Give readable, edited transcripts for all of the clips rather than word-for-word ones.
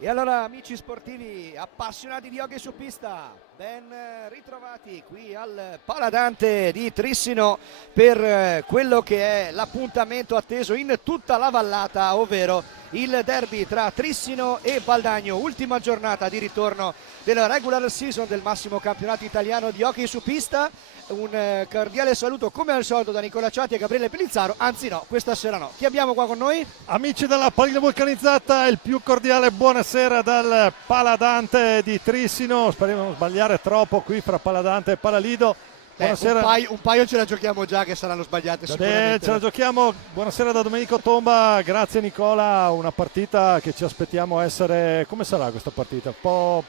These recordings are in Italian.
E allora, amici sportivi appassionati di hockey su pista, ben ritrovati qui al Paladante di Trissino per quello che è l'appuntamento atteso in tutta la vallata, ovvero il derby tra Trissino e Valdagno, ultima giornata di ritorno della regular season del massimo campionato italiano di hockey su pista. Un cordiale saluto come al solito da Nicola Ciati e Gabriele Pellizzaro, anzi no, questa sera no. Chi abbiamo qua con noi? Amici della Pallina Vulcanizzata, il più cordiale buonasera dal Paladante di Trissino. Speriamo di non sbagliare troppo qui fra Paladante e Palalido. Buonasera. Un paio ce la giochiamo già, che saranno sbagliate sicuramente. Ce la giochiamo. Buonasera da Domenico Tomba, grazie Nicola. Una partita che ci aspettiamo essere... Come sarà questa partita? Un po'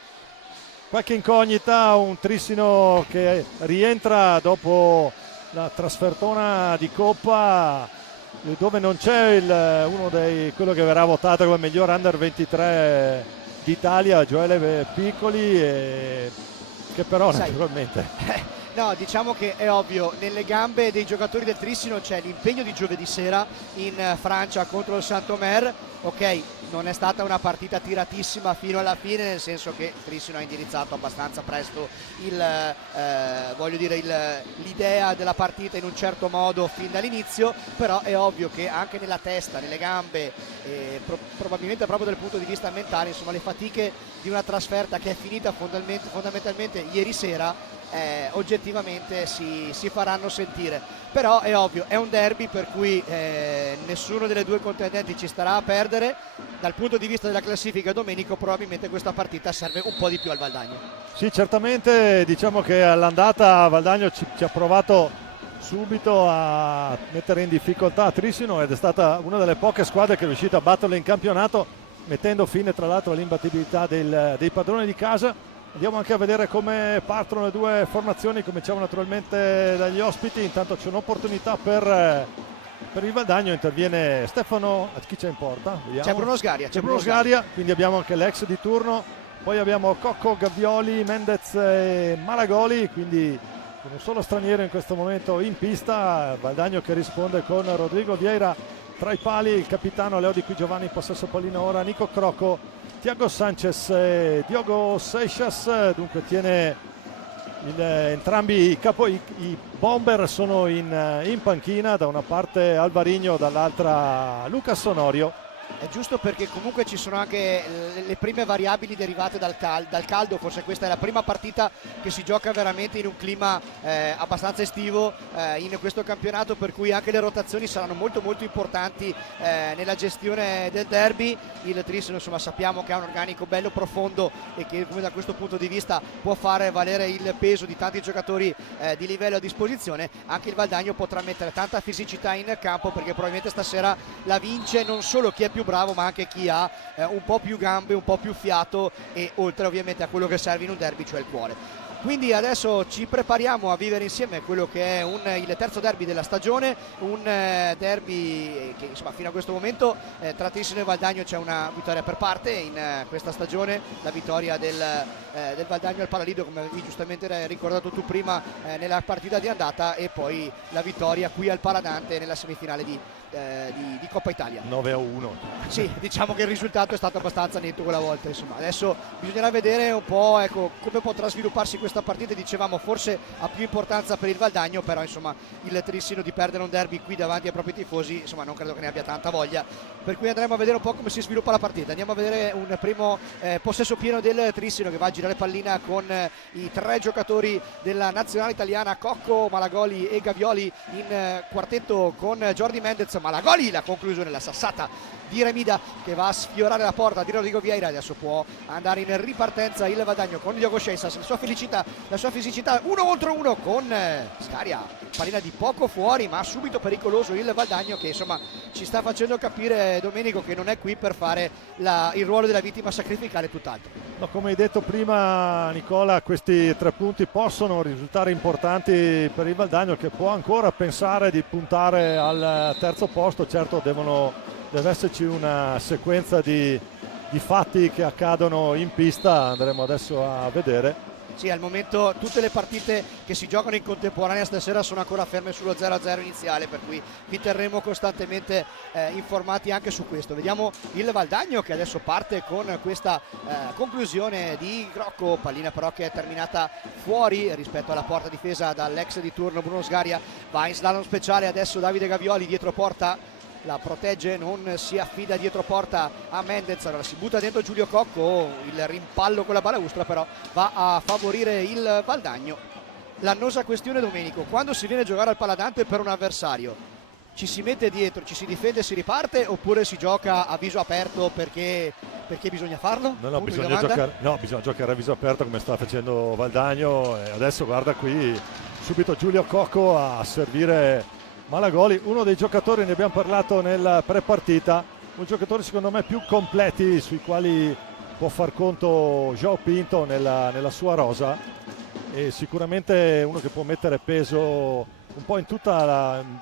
qualche incognita, un Trissino che rientra dopo la trasfertona di Coppa, dove non c'è quello che verrà votato come miglior under 23 d'Italia, Gioele Piccoli, che però naturalmente... No, diciamo che è ovvio, nelle gambe dei giocatori del Trissino c'è l'impegno di giovedì sera in Francia contro il Saint-Omer. Ok, non è stata una partita tiratissima fino alla fine, nel senso che il Trissino ha indirizzato abbastanza presto l'idea della partita in un certo modo fin dall'inizio, però è ovvio che anche nella testa, nelle gambe, probabilmente proprio dal punto di vista mentale, insomma, le fatiche di una trasferta che è finita fondamentalmente ieri sera oggettivamente si faranno sentire. Però è ovvio, è un derby per cui nessuno delle due contendenti ci starà a perdere. Dal punto di vista della classifica, Domenico, probabilmente questa partita serve un po' di più al Valdagno. Sì, certamente, diciamo che all'andata Valdagno ci ha provato subito a mettere in difficoltà Trissino ed è stata una delle poche squadre che è riuscita a batterle in campionato, mettendo fine tra l'altro all'imbattibilità dei padroni di casa. Andiamo anche a vedere come partono le due formazioni. Cominciamo naturalmente dagli ospiti. Intanto c'è un'opportunità per il Valdagno, interviene Stefano. Chi c'è in porta? Vediamo. C'è Bruno Sgaria. C'è Bruno Sgaria, quindi abbiamo anche l'ex di turno. Poi abbiamo Cocco, Gavvioli, Mendez e Malagoli, quindi con un solo straniero in questo momento in pista. Valdagno che risponde con Rodrigo Vieira tra i pali, il capitano Leo Di Qui Giovanni in possesso pallino ora, Nico Crocco, Thiago Sanchez e Diogo Seixas. Dunque entrambi i bomber sono in panchina, da una parte Alvarino, dall'altra Lucas Sonorio. È giusto, perché comunque ci sono anche le prime variabili derivate dal caldo. Forse questa è la prima partita che si gioca veramente in un clima abbastanza estivo in questo campionato, per cui anche le rotazioni saranno molto molto importanti nella gestione del derby. Il Trissino, insomma, sappiamo che ha un organico bello profondo e che da questo punto di vista può fare valere il peso di tanti giocatori di livello a disposizione. Anche il Valdagno potrà mettere tanta fisicità in campo, perché probabilmente stasera la vince non solo chi è più bravo, ma anche chi ha un po' più gambe, un po' più fiato, e oltre ovviamente a quello che serve in un derby, cioè il cuore. Quindi adesso ci prepariamo a vivere insieme quello che è il terzo derby della stagione, un derby che, insomma, fino a questo momento tra Trissino e Valdagno c'è una vittoria per parte in questa stagione. La vittoria del Valdagno al Palalido, come avevi giustamente ricordato tu prima, nella partita di andata, e poi la vittoria qui al Paladante nella semifinale di Coppa Italia 9-1. Sì, diciamo che il risultato è stato abbastanza netto quella volta. Insomma, adesso bisognerà vedere un po', ecco, come potrà svilupparsi questa questa partita, dicevamo forse ha più importanza per il Valdagno, però insomma il Trissino di perdere un derby qui davanti ai propri tifosi, insomma non credo che ne abbia tanta voglia, per cui andremo a vedere un po' come si sviluppa la partita. Andiamo a vedere un primo possesso pieno del Trissino, che va a girare pallina con i 3 giocatori della nazionale italiana, Cocco, Malagoli e Gavioli in quartetto con Jordi Mendez. Malagoli, la conclusione, la sassata di Remida che va a sfiorare la porta di Rodrigo Vieira. Adesso può andare in ripartenza il Valdagno con Diogo Sceisas, la sua fisicità 1 contro 1 con Scaria, pallina di poco fuori ma subito pericoloso il Valdagno, che insomma ci sta facendo capire, Domenico, che non è qui per fare il ruolo della vittima sacrificale, tutt'altro. No, come hai detto prima Nicola, questi 3 punti possono risultare importanti per il Valdagno, che può ancora pensare di puntare al terzo posto. Certo deve esserci una sequenza di fatti che accadono in pista, andremo adesso a vedere. Sì, al momento tutte le partite che si giocano in contemporanea stasera sono ancora ferme sullo 0-0 iniziale, per cui vi terremo costantemente informati anche su questo. Vediamo il Valdagno che adesso parte con questa conclusione di Crocco, pallina però che è terminata fuori rispetto alla porta difesa dall'ex di turno Bruno Sgaria. Va in slalom speciale adesso Davide Gavioli dietro porta, la protegge, non si affida dietro porta a Mendez, allora si butta dentro Giulio Cocco, il rimpallo con la balaustra però va a favorire il Valdagno. L'annosa questione, Domenico, quando si viene a giocare al Paladante per un avversario, ci si mette dietro, ci si difende e si riparte, oppure si gioca a viso aperto perché bisogna farlo? No, bisogna giocare a viso aperto come sta facendo Valdagno, e adesso guarda qui subito Giulio Cocco a servire Malagoli, uno dei giocatori, ne abbiamo parlato nel pre-partita, un giocatore secondo me più completi sui quali può far conto João Pinto nella sua rosa, e sicuramente uno che può mettere peso un po'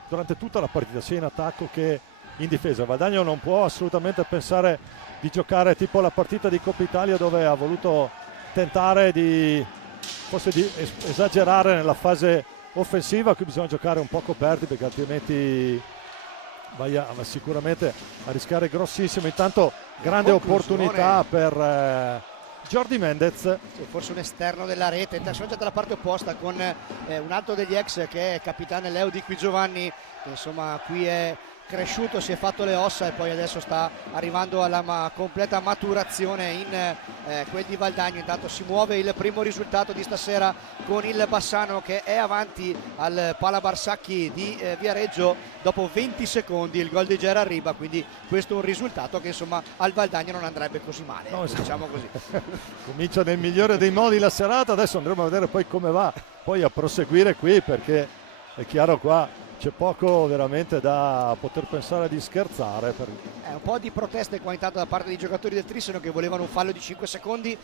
durante tutta la partita, sia in attacco che in difesa. Valdagno non può assolutamente pensare di giocare tipo la partita di Coppa Italia, dove ha voluto tentare di esagerare nella fase offensiva. Qui bisogna giocare un po' coperti, perché altrimenti vai sicuramente a rischiare grossissimo. Intanto grande opportunità per Jordi Mendez. Sì, forse un esterno della rete, sono già dalla parte opposta con un altro degli ex che è capitano Leo Di Qui Giovanni, che insomma qui è cresciuto, si è fatto le ossa e poi adesso sta arrivando alla completa maturazione in quel di Valdagno. Intanto si muove il primo risultato di stasera con il Bassano che è avanti al Pala Barsacchi di Viareggio dopo 20 secondi il gol di Gerard Riba, quindi questo è un risultato che insomma al Valdagno non andrebbe così male, no, diciamo così. Comincia nel migliore dei modi la serata, adesso andremo a vedere poi come va poi a proseguire qui, perché è chiaro qua c'è poco veramente da poter pensare di scherzare. Un po' di proteste qua intanto da parte dei giocatori del Trissino, che volevano un fallo di 5 secondi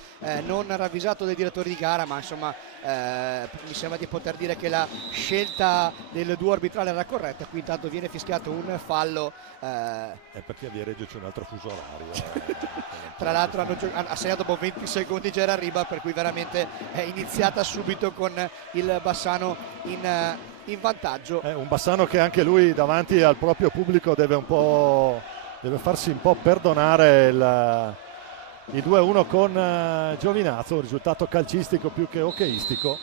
non ravvisato dai direttori di gara, ma insomma mi sembra di poter dire che la scelta del duo arbitrale era corretta. Qui intanto viene fischiato un fallo, è perché a Viareggio c'è un altro fuso orario. Tra l'altro ha segnato dopo 20 secondi Gerard Riba, per cui veramente è iniziata subito con il Bassano in vantaggio. Un Bassano che anche lui davanti al proprio pubblico deve farsi un po' perdonare il 2-1 con Giovinazzo, un risultato calcistico più che hockeyistico.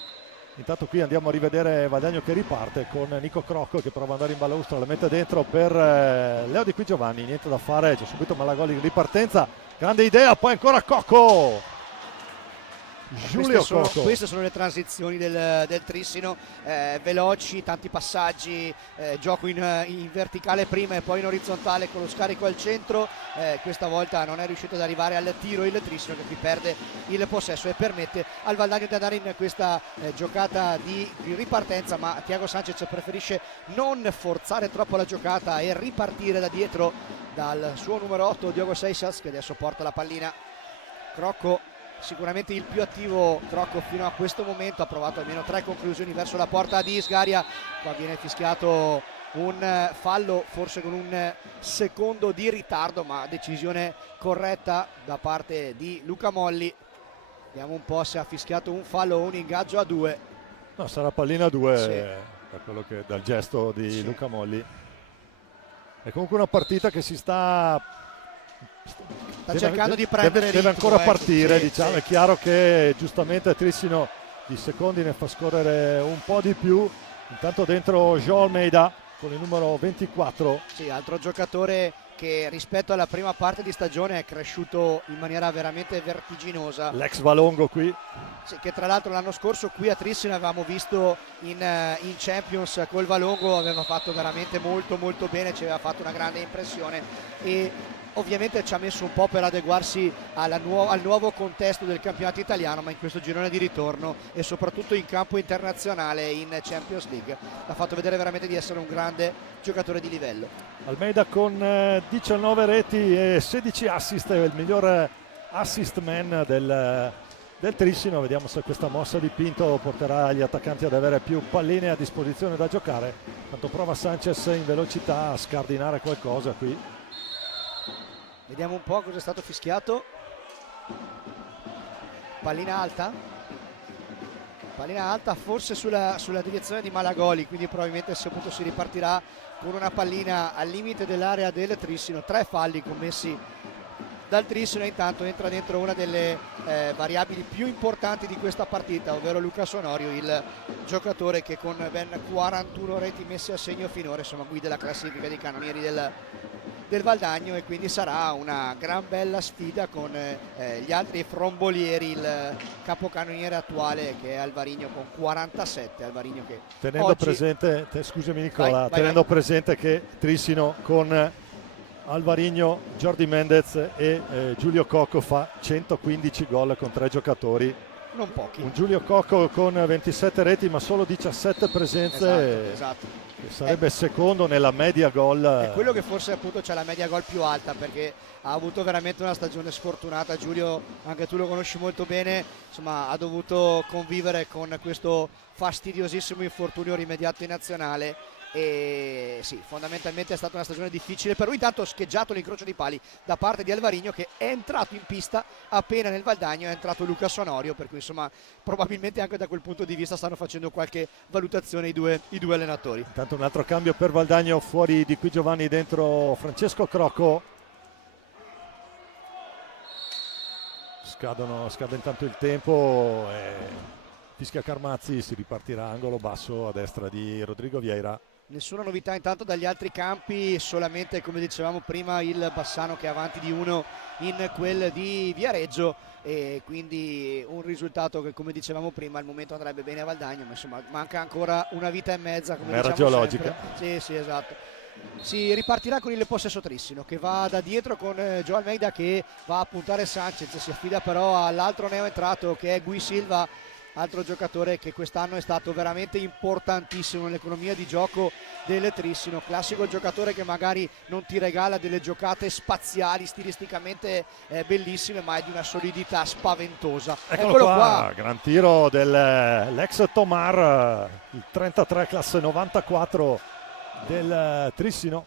Intanto qui andiamo a rivedere Valdagno che riparte con Nico Crocco che prova ad andare in balaustra, la mette dentro per Leo Di Qui Giovanni, niente da fare, c'è subito Malagoli in ripartenza, grande idea, poi ancora Cocco. Queste sono le transizioni del Trissino, veloci, tanti passaggi, gioco in verticale prima e poi in orizzontale con lo scarico al centro. Questa volta non è riuscito ad arrivare al tiro il Trissino, che qui perde il possesso e permette al Valdagno di andare in questa giocata di ripartenza, ma Thiago Sanchez preferisce non forzare troppo la giocata e ripartire da dietro dal suo numero 8 Diogo Seixas, che adesso porta la pallina. Crocco sicuramente il più attivo, Crocco fino a questo momento ha provato almeno 3 conclusioni verso la porta di Sgaria. Qua viene fischiato un fallo, forse con un secondo di ritardo, ma decisione corretta da parte di Luca Molli. Vediamo un po' se ha fischiato un fallo o un ingaggio a 2. No, sarà pallina a 2, sì. Dal gesto di sì. Luca Molli. È comunque una partita che si sta cercando di prendere deve ritmo, ancora partire, sì, diciamo. sì. È chiaro che giustamente Trissino di secondi ne fa scorrere un po' di più. Intanto dentro João Almeida con il numero 24. Sì, altro giocatore che rispetto alla prima parte di stagione è cresciuto in maniera veramente vertiginosa. L'ex Valongo qui. Sì, che tra l'altro l'anno scorso qui a Trissino avevamo visto in Champions col Valongo, aveva fatto veramente molto molto bene, ci aveva fatto una grande impressione e ovviamente ci ha messo un po' per adeguarsi al nuovo contesto del campionato italiano, ma in questo girone di ritorno e soprattutto in campo internazionale in Champions League ha fatto vedere veramente di essere un grande giocatore di livello. Almeida con 19 reti e 16 assist, è il miglior assist man del Trissino. Vediamo se questa mossa di Pinto porterà gli attaccanti ad avere più palline a disposizione da giocare. Tanto prova Sanchez in velocità a scardinare qualcosa qui. Vediamo un po' cosa è stato fischiato. Pallina alta forse sulla deviazione di Malagoli, quindi probabilmente appunto si ripartirà con una pallina al limite dell'area del Trissino. 3 falli commessi dal Trissino e intanto entra dentro una delle variabili più importanti di questa partita, ovvero Lucas Onorio, il giocatore che con ben 41 reti messe a segno finora insomma guida la classifica dei cannonieri del Valdagno, e quindi sarà una gran bella sfida con gli altri frombolieri, il capocannoniere attuale che è Alvarino con 47. Alvarino che tenendo oggi... presente, scusami Nicola, vai. Presente che Trissino con Alvarino, Jordi Mendez e Giulio Cocco fa 115 gol con 3 giocatori. Non pochi. Un Giulio Cocco con 27 reti ma solo 17 presenze. Esatto. Che sarebbe secondo nella media gol. È quello che forse appunto c'è la media gol più alta, perché ha avuto veramente una stagione sfortunata. Giulio, anche tu lo conosci molto bene, insomma ha dovuto convivere con questo fastidiosissimo infortunio rimediato in nazionale e sì, fondamentalmente è stata una stagione difficile per lui. Intanto scheggiato l'incrocio di pali da parte di Alvarino, che è entrato in pista appena nel Valdagno è entrato Lucas Onorio, per cui insomma probabilmente anche da quel punto di vista stanno facendo qualche valutazione i due allenatori. Intanto un altro cambio per Valdagno, fuori di qui Giovanni, dentro Francesco Crocco. Scade intanto il tempo e fischia Carmazzi, si ripartirà angolo basso a destra di Rodrigo Vieira. Nessuna novità intanto dagli altri campi, solamente come dicevamo prima il Bassano che è avanti di 1 in quel di Viareggio, e quindi un risultato che come dicevamo prima al momento andrebbe bene a Valdagno, ma insomma manca ancora una vita e mezza, come era diciamo geologica. Sì, esatto. Si ripartirà con il possesso Trissino che va da dietro con João Almeida che va a puntare Sanchez, si affida però all'altro neoentrato che è Gui Silva, altro giocatore che quest'anno è stato veramente importantissimo nell'economia di gioco del Trissino, classico giocatore che magari non ti regala delle giocate spaziali stilisticamente bellissime, ma è di una solidità spaventosa. Eccolo qua, gran tiro dell'ex Tomar, il 33 classe 94 del Trissino.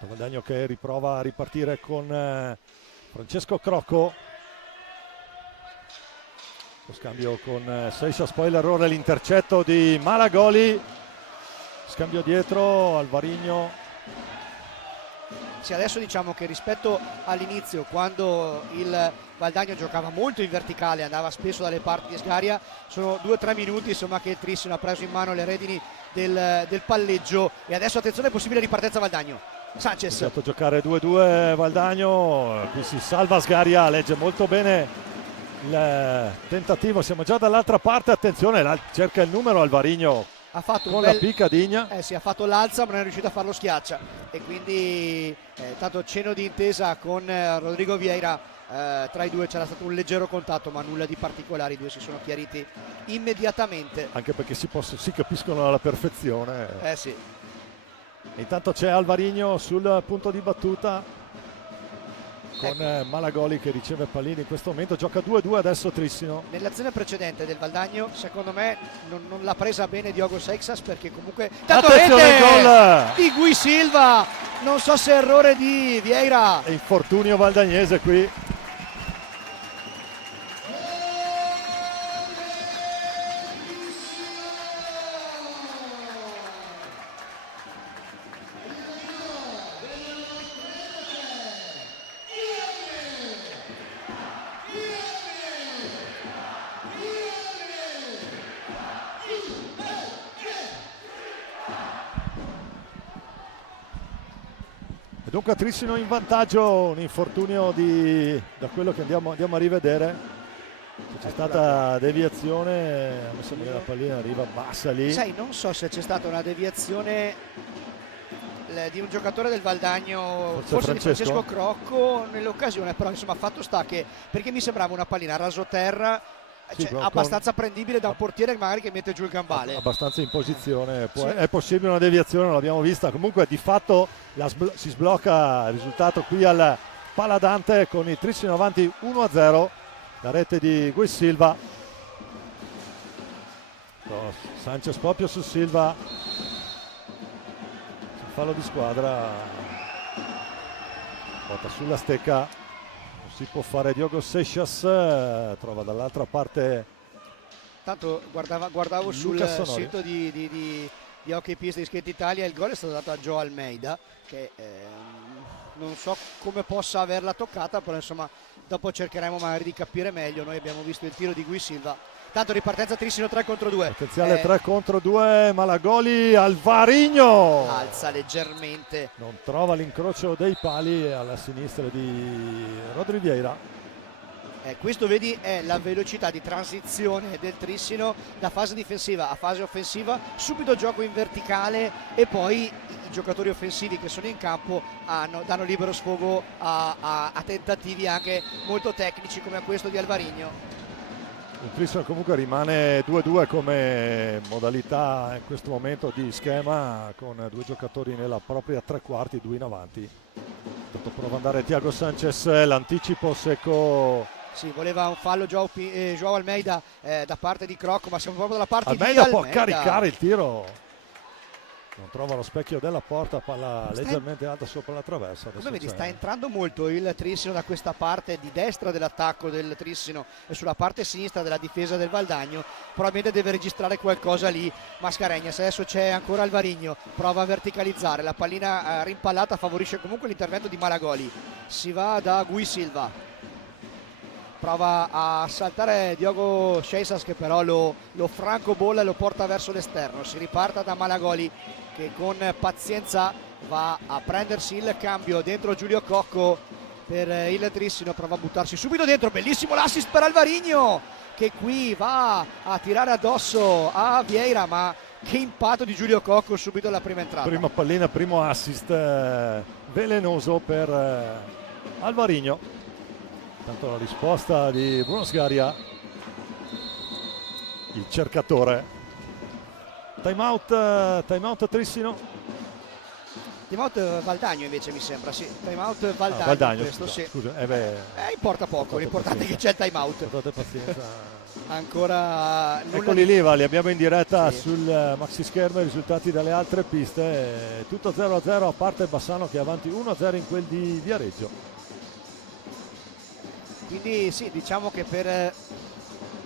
Valdagno che riprova a ripartire con Francesco Crocco. Lo scambio con Seixas, poi l'errore, l'intercetto di Malagoli, scambio dietro, Alvarino. Sì, adesso diciamo che rispetto all'inizio, quando il Valdagno giocava molto in verticale, andava spesso dalle parti di Sgaria, sono 2 o 3 minuti insomma che il Trissino ha preso in mano le redini del palleggio, e adesso attenzione, possibile ripartenza Valdagno. Sanchez ha fatto giocare 2-2 Valdagno, qui si salva Sgaria, legge molto bene il tentativo, siamo già dall'altra parte, attenzione, cerca il numero Alvarino, ha fatto con la picca Digna. Sì, ha fatto l'alza ma non è riuscito a farlo schiaccia, e quindi tanto cenno di intesa con Rodrigo Vieira, tra i due c'era stato un leggero contatto ma nulla di particolare, i due si sono chiariti immediatamente, anche perché si capiscono alla perfezione. Sì. E intanto c'è Alvarino sul punto di battuta con Malagoli che riceve pallini in questo momento, gioca 2-2 adesso Trissino. Nell'azione precedente del Valdagno secondo me non l'ha presa bene Diogo Seixas, perché comunque attenzione, gol di Gui Silva, non so se errore di Vieira, e infortunio valdagnese qui. E dunque Trissino in vantaggio, un infortunio da quello che andiamo a rivedere. C'è stata deviazione, mi sembra che la pallina arriva bassa lì. Sai, non so se c'è stata una deviazione di un giocatore del Valdagno, forse di Francesco Crocco nell'occasione, però insomma fatto sta che, perché mi sembrava una pallina rasoterra, sì, abbastanza prendibile da un portiere magari che mette giù il gambale. Abbastanza in posizione, sì. È possibile una deviazione, non l'abbiamo vista, comunque di fatto si sblocca il risultato qui al Paladante con il Trissino avanti 1-0, la rete di Guy Silva. Sanchez proprio su Silva, sul fallo di squadra, botta sulla stecca, non si può fare. Diogo Seixas trova dall'altra parte. Tanto guardavo sul sito di Hockey Pista di Skate Italia, il gol è stato dato a Joe Almeida, che non so come possa averla toccata, però insomma dopo cercheremo magari di capire meglio. Noi abbiamo visto il tiro di Guy Silva. Tanto ripartenza Trissino 3 contro 2. Potenziale 3 contro 2, Malagoli, Alvarino alza leggermente, non trova l'incrocio dei pali alla sinistra di Rodri Vieira. Questo vedi è la velocità di transizione del Trissino da fase difensiva a fase offensiva, subito gioco in verticale e poi i giocatori offensivi che sono in campo danno libero sfogo a tentativi anche molto tecnici come questo di Alvarino. Il Trissino comunque rimane 2-2 come modalità in questo momento di schema, con due giocatori nella propria tre quarti, due in avanti. Tanto prova ad andare Thiago Sanchez, l'anticipo secco. Sì, voleva un fallo Joao Almeida da parte di Crocco, ma siamo proprio dalla parte Almeida di Almeida. Può caricare il tiro, non trova lo specchio della porta, palla leggermente alta sopra la traversa. Come vedi sta entrando molto il Trissino da questa parte di destra dell'attacco del Trissino e sulla parte sinistra della difesa del Valdagno. Probabilmente deve registrare qualcosa lì Mascarenhas. Adesso c'è ancora Alvarino, prova a verticalizzare, la pallina rimpallata favorisce comunque l'intervento di Malagoli. Si va da Guy Silva, prova a saltare Diogo Seixas che però lo francobolla e lo porta verso l'esterno. Si riparta da Malagoli che con pazienza va a prendersi il cambio dentro Giulio Cocco per il Trissino, prova a buttarsi subito dentro, bellissimo l'assist per Alvarino che qui va a tirare addosso a Vieira, ma che impatto di Giulio Cocco subito alla prima entrata. Prima pallina, primo assist velenoso per Alvarino. Tanto la risposta di Bruno Sgaria, il cercatore. Time out Trissino. Time out Valdagno invece mi sembra, sì, time out Valdagno, Valdagno questo, sì. Scusa, importa poco, l'importante è che c'è il time out. Portate pazienza. Ancora nulla. Eccoli lì, li abbiamo in diretta sì. sul maxi schermo i risultati dalle altre piste, tutto 0-0 a parte Bassano che è avanti 1-0 in quel di Viareggio. Quindi sì, diciamo che per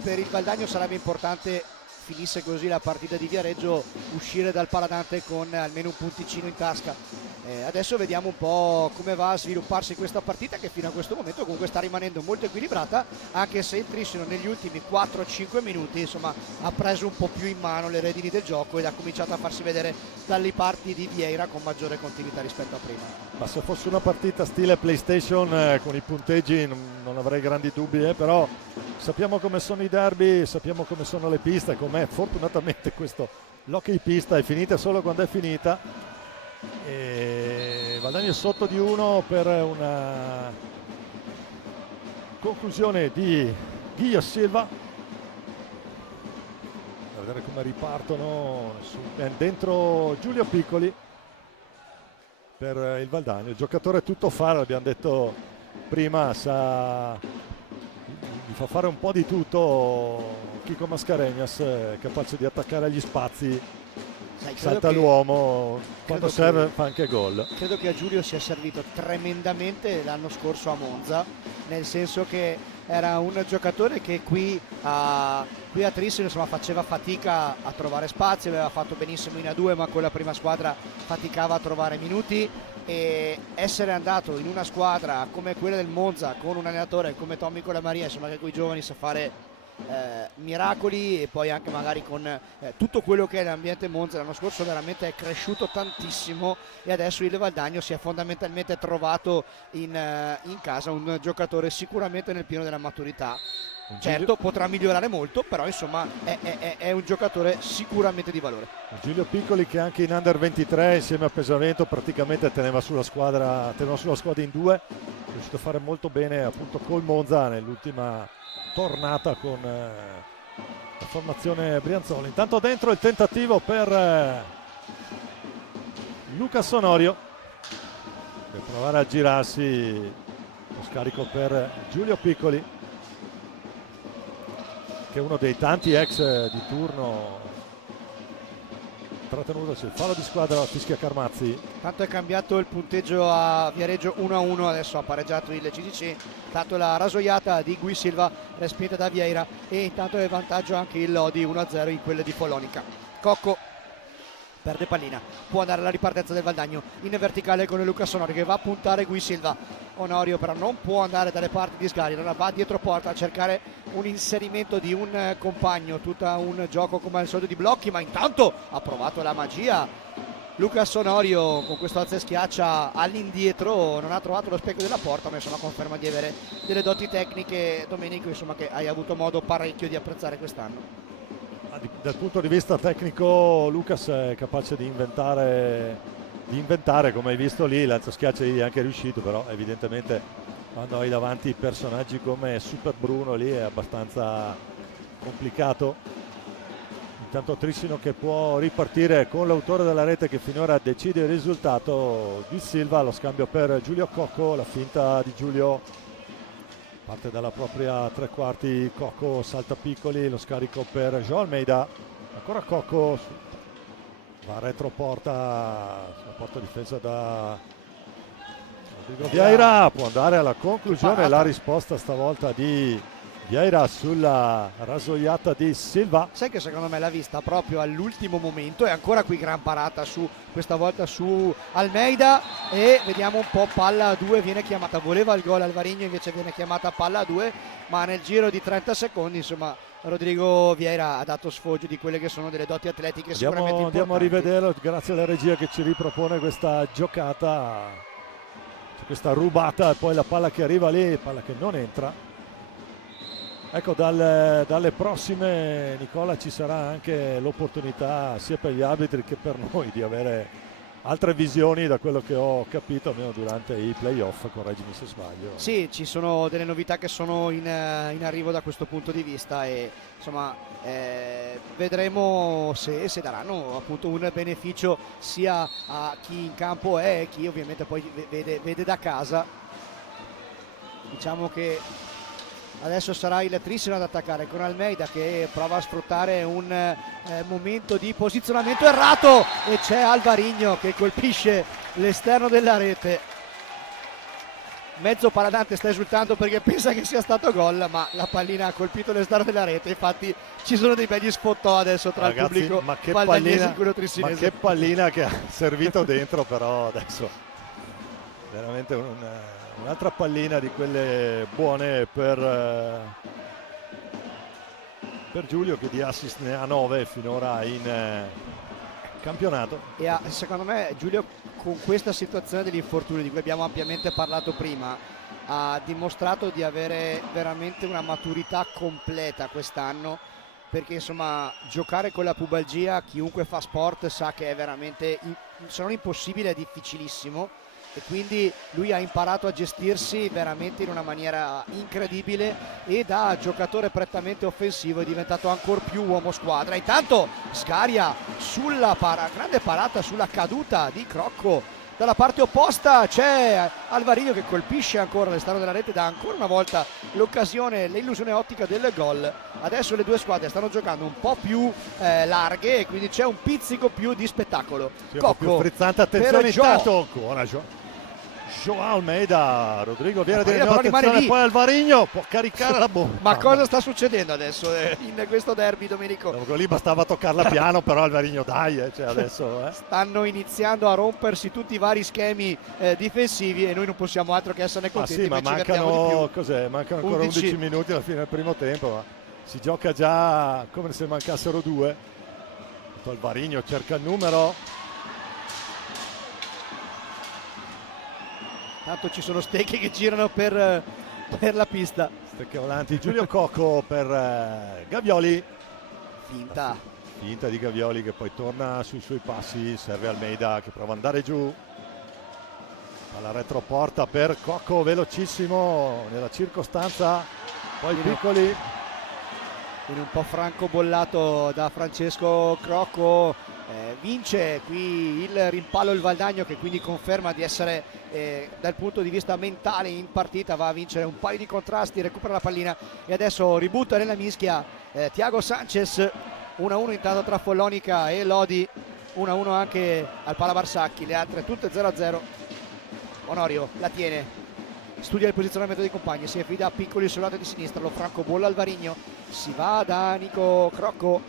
il Valdagno sarebbe importante, finisse così la partita di Viareggio, uscire dal Paladante con almeno un punticino in tasca. Adesso vediamo un po' come va a svilupparsi questa partita, che fino a questo momento comunque sta rimanendo molto equilibrata, anche se il Trissino negli ultimi 4-5 minuti insomma ha preso un po' più in mano le redini del gioco ed ha cominciato a farsi vedere dalle parti di Vieira con maggiore continuità rispetto a prima. Ma se fosse una partita stile PlayStation con i punteggi non avrei grandi dubbi, però sappiamo come sono i derby, sappiamo come sono le piste, com'è fortunatamente questo l'hockey pista, è finita solo quando è finita. E Valdagno sotto di 1 per una conclusione di Guy Silva. A vedere come ripartono dentro Giulio Piccoli per il Valdagno, il giocatore tutto fare, l'abbiamo detto prima, gli fa fare un po' di tutto Chico Mascarenhas, è capace di attaccare agli spazi. Salta l'uomo, quando serve fa anche gol. Credo che a Giulio sia servito tremendamente l'anno scorso a Monza, nel senso che era un giocatore che qui a Trissino insomma faceva fatica a trovare spazio, aveva fatto benissimo in A2 ma con la prima squadra faticava a trovare minuti, e essere andato in una squadra come quella del Monza con un allenatore come Tommy Colamaria, insomma, che con i giovani sa fare miracoli, e poi anche magari con tutto quello che è l'ambiente Monza. L'anno scorso veramente è cresciuto tantissimo e adesso il Valdagno si è fondamentalmente trovato in casa un giocatore sicuramente nel pieno della maturità. Certo, potrà migliorare molto, però insomma è un giocatore sicuramente di valore. Giulio Piccoli, che anche in Under 23 insieme a Pesavento praticamente teneva sulla squadra in due, è riuscito a fare molto bene appunto col Monza nell'ultima tornata con la formazione Brianzoli. Intanto dentro il tentativo per Lucas Onorio per provare a girarsi, lo scarico per Giulio Piccoli, che è uno dei tanti ex di turno trattenutosi. Il fallo di squadra fischia Carmazzi. Tanto è cambiato il punteggio a Viareggio 1-1, adesso ha pareggiato il CDC, tanto la rasoiata di Gui Silva respinta da Vieira, e intanto è in vantaggio anche il Lodi 1-0 in quelle di Polonica. Cocco perde pallina, può andare alla ripartenza del Valdagno in verticale con Lucas Onorio che va a puntare Gui Silva. Onorio però non può andare dalle parti di Sgari, allora va dietro porta a cercare un inserimento di un compagno, tutto un gioco come al solito di blocchi, ma intanto ha provato la magia Lucas Onorio con questo alza e schiaccia all'indietro, non ha trovato lo specchio della porta, ma insomma conferma di avere delle doti tecniche, Domenico, insomma, che hai avuto modo parecchio di apprezzare quest'anno. Dal punto di vista tecnico Lucas è capace di inventare, come hai visto lì, l'alzo schiaccia è anche riuscito, però evidentemente quando hai davanti personaggi come Super Bruno lì è abbastanza complicato. Intanto Trissino che può ripartire con l'autore della rete che finora decide il risultato, Di Silva, lo scambio per Giulio Cocco, la finta di Giulio parte dalla propria tre quarti, Cocco salta Piccoli, lo scarico per João Almeida, ancora Cocco, va a retroporta, la porta difesa da Rodrigo Vieira, può andare alla conclusione, la risposta stavolta di Vieira sulla rasoiata di Silva. Sai che secondo me l'ha vista proprio all'ultimo momento, e ancora qui gran parata questa volta su Almeida, e vediamo un po', palla a 2 viene chiamata, voleva il gol Alvarinho, invece viene chiamata palla a 2, ma nel giro di 30 secondi insomma Rodrigo Vieira ha dato sfoggio di quelle che sono delle doti atletiche sicuramente importanti. Andiamo a rivederlo, grazie alla regia che ci ripropone questa giocata, questa rubata e poi la palla che arriva lì, palla che non entra. Ecco, dalle prossime, Nicola, ci sarà anche l'opportunità sia per gli arbitri che per noi di avere altre visioni, da quello che ho capito, almeno durante i playoff, correggimi se sbaglio. Sì, ci sono delle novità che sono in arrivo da questo punto di vista, e insomma vedremo se daranno appunto un beneficio sia a chi in campo è e chi ovviamente poi vede da casa. Diciamo che adesso sarà il Trissino ad attaccare con Almeida che prova a sfruttare un momento di posizionamento errato, e c'è Alvarinho che colpisce l'esterno della rete. Mezzo Paladante sta esultando perché pensa che sia stato gol, ma la pallina ha colpito l'esterno della rete. Infatti ci sono dei begli sfottò adesso tra il pubblico valdagnese e quello trissinese. Ma che pallina che ha servito dentro, però adesso veramente un'altra pallina di quelle buone per Giulio, che di assist ne ha 9 finora in campionato. E secondo me Giulio, con questa situazione degli infortuni di cui abbiamo ampiamente parlato prima, ha dimostrato di avere veramente una maturità completa quest'anno, perché insomma giocare con la pubalgia, chiunque fa sport sa che è veramente, se non impossibile, è difficilissimo, e quindi lui ha imparato a gestirsi veramente in una maniera incredibile, e da giocatore prettamente offensivo è diventato ancora più uomo squadra. Intanto Scaria sulla grande parata sulla caduta di Crocco. Dalla parte opposta c'è Alvarinho che colpisce ancora l'esterno della rete, dà ancora una volta l'occasione, l'illusione ottica del gol. Adesso le due squadre stanno giocando un po' più larghe, e quindi c'è un pizzico più di spettacolo. Sì, un po' più frizzante, attenzione intanto ancora João Almeida, Rodrigo Vieira di nuovo, attenzione, poi Alvarinho può caricare la bomba. Ma cosa sta succedendo adesso in questo derby, Domenico? Lì bastava toccarla piano, però Alvarinho cioè adesso stanno iniziando a rompersi tutti i vari schemi difensivi, e noi non possiamo altro che essere contenti. Sì, ma mancano ancora 11 minuti alla fine del primo tempo, si gioca già come se mancassero due. Alvarino cerca il numero. Tanto ci sono stecche che girano per la pista. Stecche volanti, Giulio Cocco per Gavioli. Finta di Gavioli che poi torna sui suoi passi, serve Almeida che prova ad andare giù. Alla retroporta per Cocco, velocissimo nella circostanza, poi Piccoli. Quindi un po' francobollato da Francesco Crocco, vince qui il rimpallo il Valdagno, che quindi conferma di essere dal punto di vista mentale in partita, va a vincere un paio di contrasti, recupera la pallina e adesso ributta nella mischia Thiago Sanchez. 1-1 intanto tra Follonica e Lodi, 1-1 anche al Pala Barsacchi, le altre tutte 0-0. Onorio la tiene, studia il posizionamento dei compagni, si affida a Piccoli sul lato di sinistra, lo francobolla Alvarino, si va da Nico Crocco,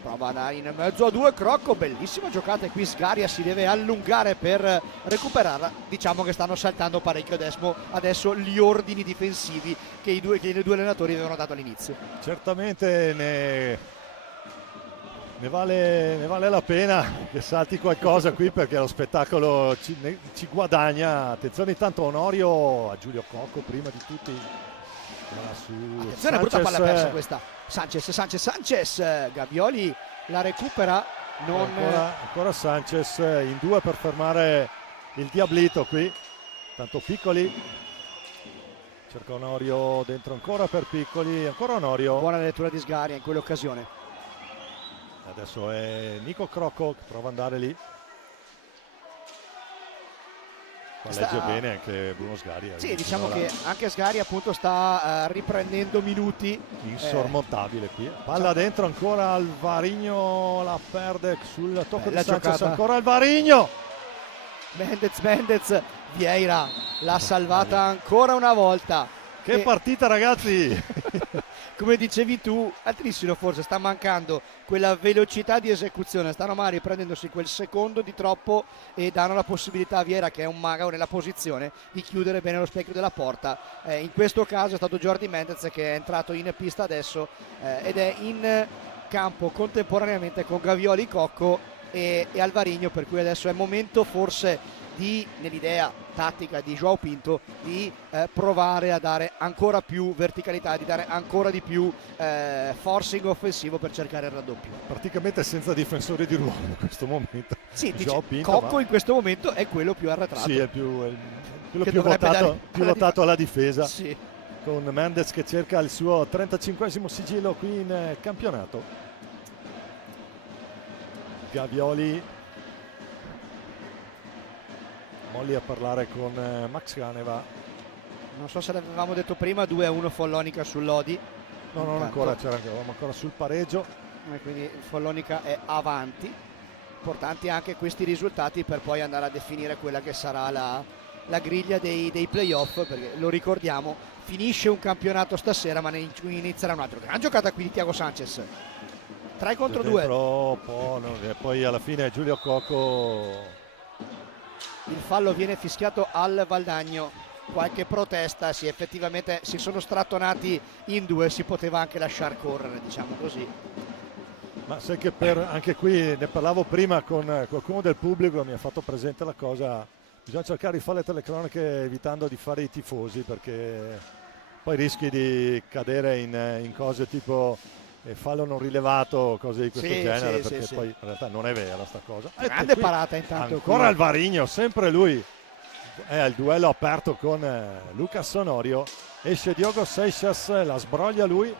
prova da in mezzo a due Crocco, bellissima giocata e qui Sgaria si deve allungare per recuperarla. Diciamo che stanno saltando parecchio adesso gli ordini difensivi che i due allenatori avevano dato all'inizio. Certamente ne vale la pena che salti qualcosa qui, perché lo spettacolo ci guadagna. Attenzione intanto Onorio a Giulio Cocco prima di tutti. Attenzione, brutta palla persa questa. Sanchez, Gavioli la recupera. Ancora Sanchez in due per fermare il Diablito qui. Tanto Piccoli. Cerca Onorio dentro ancora per Piccoli. Ancora Onorio. Buona lettura di Sgaria in quell'occasione. Adesso è Nico Crocco che prova ad andare lì. Legge bene anche Bruno Sgaria. Sì, diciamo che anche Sgaria appunto sta riprendendo minuti. Insormontabile qui. Palla dentro ancora Alvarino, la perde sul tocco di Sanchez. Ancora Alvarino. Mendez, Vieira l'ha salvata ancora una volta. Che partita, ragazzi! Come dicevi tu, al Trissino forse sta mancando quella velocità di esecuzione, stanno mai riprendendosi quel secondo di troppo e danno la possibilità a Vieira, che è un mago nella posizione, di chiudere bene lo specchio della porta. In questo caso è stato Jordi Mendez che è entrato in pista adesso ed è in campo contemporaneamente con Gavioli, Cocco e Alvarino, per cui adesso è momento forse nell'idea tattica di João Pinto, di provare a dare ancora più verticalità, di dare ancora di più forcing offensivo per cercare il raddoppio. Praticamente senza difensori di ruolo in questo momento. Sì, Cocco in questo momento è quello più arretrato. Sì, è quello più votato alla difesa. Sì. Con Mendes che cerca il suo 35esimo sigillo qui in campionato. Gavioli Molli a parlare con Max Caneva. Non so se l'avevamo detto prima, 2-1 Follonica su Lodi. No, non ancora, eravamo ancora sul pareggio. E quindi Follonica è avanti. Importanti anche questi risultati per poi andare a definire quella che sarà la griglia dei playoff, perché lo ricordiamo, finisce un campionato stasera ma ne inizierà un altro. Gran giocata qui di Thiago Sanchez. 3 contro 2. Poi alla fine Giulio Cocco. Il fallo viene fischiato al Valdagno, qualche protesta, sì, effettivamente si sono strattonati in due, si poteva anche lasciar correre, diciamo così. Ma sai che anche qui ne parlavo prima con qualcuno del pubblico, mi ha fatto presente la cosa, bisogna cercare di fare le telecronache evitando di fare i tifosi, perché poi rischi di cadere in cose tipo fallo non rilevato, cose di questo genere, perché poi in realtà non è vera sta cosa. Grande parata intanto ancora Alvarino, sempre lui è il duello aperto con Lucas Onorio, esce Diogo Seixas, la sbroglia lui,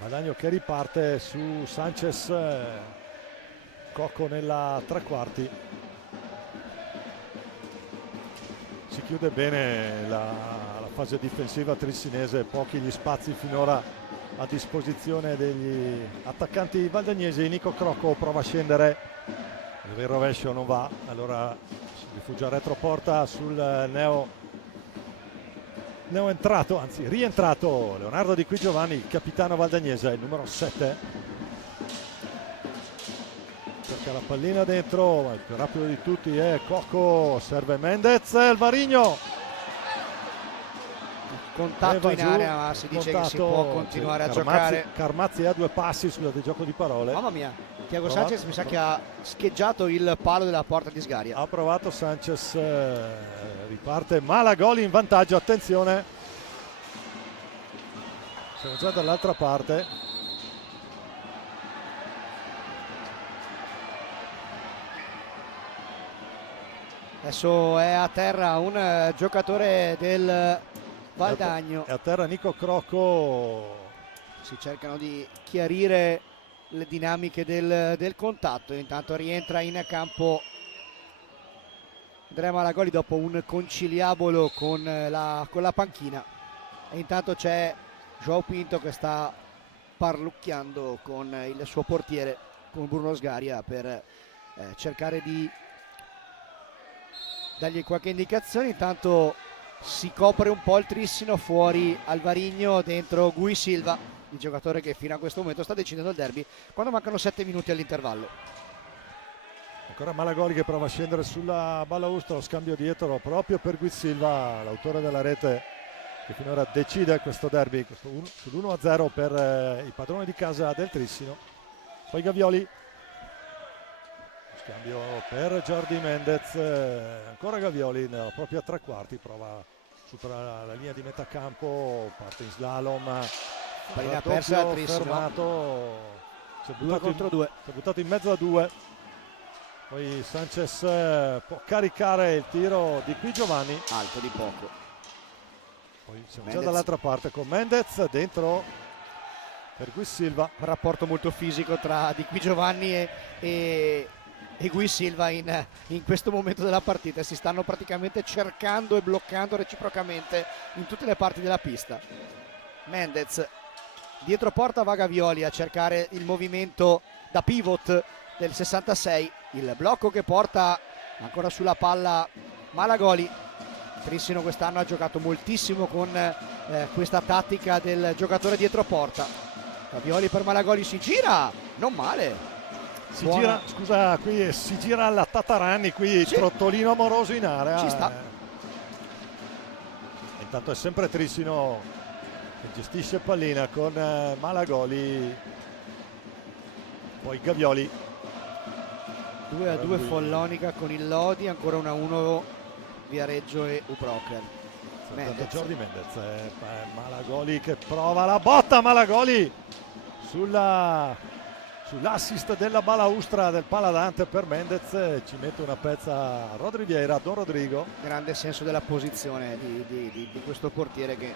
Valdagno che riparte su Sanchez, Cocco nella tre quarti. Si chiude bene la fase difensiva trissinese, pochi gli spazi finora a disposizione degli attaccanti valdagnesi. Nico Crocco prova a scendere, il rovescio non va, allora si rifugia a retroporta sul rientrato Leonardo Di Qui Giovanni, il capitano valdagnese, il numero 7. Cerca la pallina dentro, ma il più rapido di tutti è Cocco, serve Mendez, Alvarino. contatto in area, ma si dice che si può continuare a giocare. Carmazzi è a 2 passi, scusate, gioco di parole. Mamma mia, Thiago Sanchez mi sa che ha scheggiato il palo della porta di Sgaria. Ha provato Sanchez, riparte Malagoli in vantaggio, attenzione, siamo già dall'altra parte. Adesso è a terra un giocatore del Valdagno. È a terra Nico Crocco. Si cercano di chiarire le dinamiche del contatto. Intanto rientra in campo Andrea Malagoli dopo un conciliabolo con la panchina. E intanto c'è João Pinto che sta parlucchiando con il suo portiere, con Bruno Sgaria, per cercare di dargli qualche indicazione. Intanto si copre un po' il trissino, fuori Alvarino, dentro Gui Silva, il giocatore che fino a questo momento sta decidendo il derby quando mancano 7 minuti all'intervallo. Ancora Malagoli che prova a scendere sulla balaustra, lo scambio dietro proprio per Gui Silva, l'autore della rete che finora decide questo derby, sull'1-0 per i padroni di casa del Trissino. Poi Gavioli, scambio per Jordi Mendez, ancora Gavioli nella propria tre quarti, prova a superare la linea di metà campo, parte in slalom, pallina persa al Trissino, fermato, si è 2 contro 2, si è buttato in mezzo a 2. Poi Sanchez può caricare il tiro di qui Giovanni, alto di poco. Poi siamo già dall'altra parte con Mendez dentro per Gui Silva. Un rapporto molto fisico tra Di Qui Giovanni e Gui Silva in questo momento della partita. Si stanno praticamente cercando e bloccando reciprocamente in tutte le parti della pista. Mendez dietro porta, va Gavioli a cercare il movimento da pivot del 66, il blocco che porta ancora sulla palla Malagoli. Trissino quest'anno ha giocato moltissimo con questa tattica del giocatore dietro porta. Gavioli per Malagoli, si gira, non male. Si gira, scusa, qui si gira alla Tatarani, qui sì. Trottolino amoroso in area. Ci sta. Intanto è sempre Trissino che gestisce pallina con Malagoli. Poi Gavioli. 2-2 Follonica con il Lodi, ancora 1-1 Viareggio e Ubroker. Jordi Mendez, Malagoli che prova la botta, Malagoli sull'assist della balaustra del Paladante per Mendez, ci mette una pezza Rodri Vieira, Don Rodrigo. Grande senso della posizione di questo portiere che,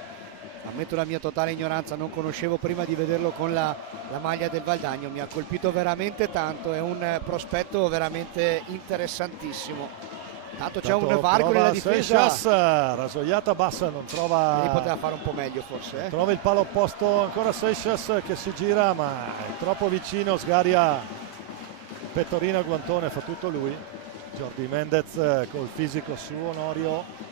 ammetto la mia totale ignoranza, non conoscevo prima di vederlo con la maglia del Valdagno. Mi ha colpito veramente tanto, è un prospetto veramente interessantissimo. Tanto c'è un varco nella difesa. Seixas, rasoiata bassa, non trova. Lì poteva fare un po' meglio forse. Trova il palo opposto, ancora Seixas che si gira, ma è troppo vicino. Sgaria, pettorina, guantone, fa tutto lui. Jordi Mendez col fisico su Onorio.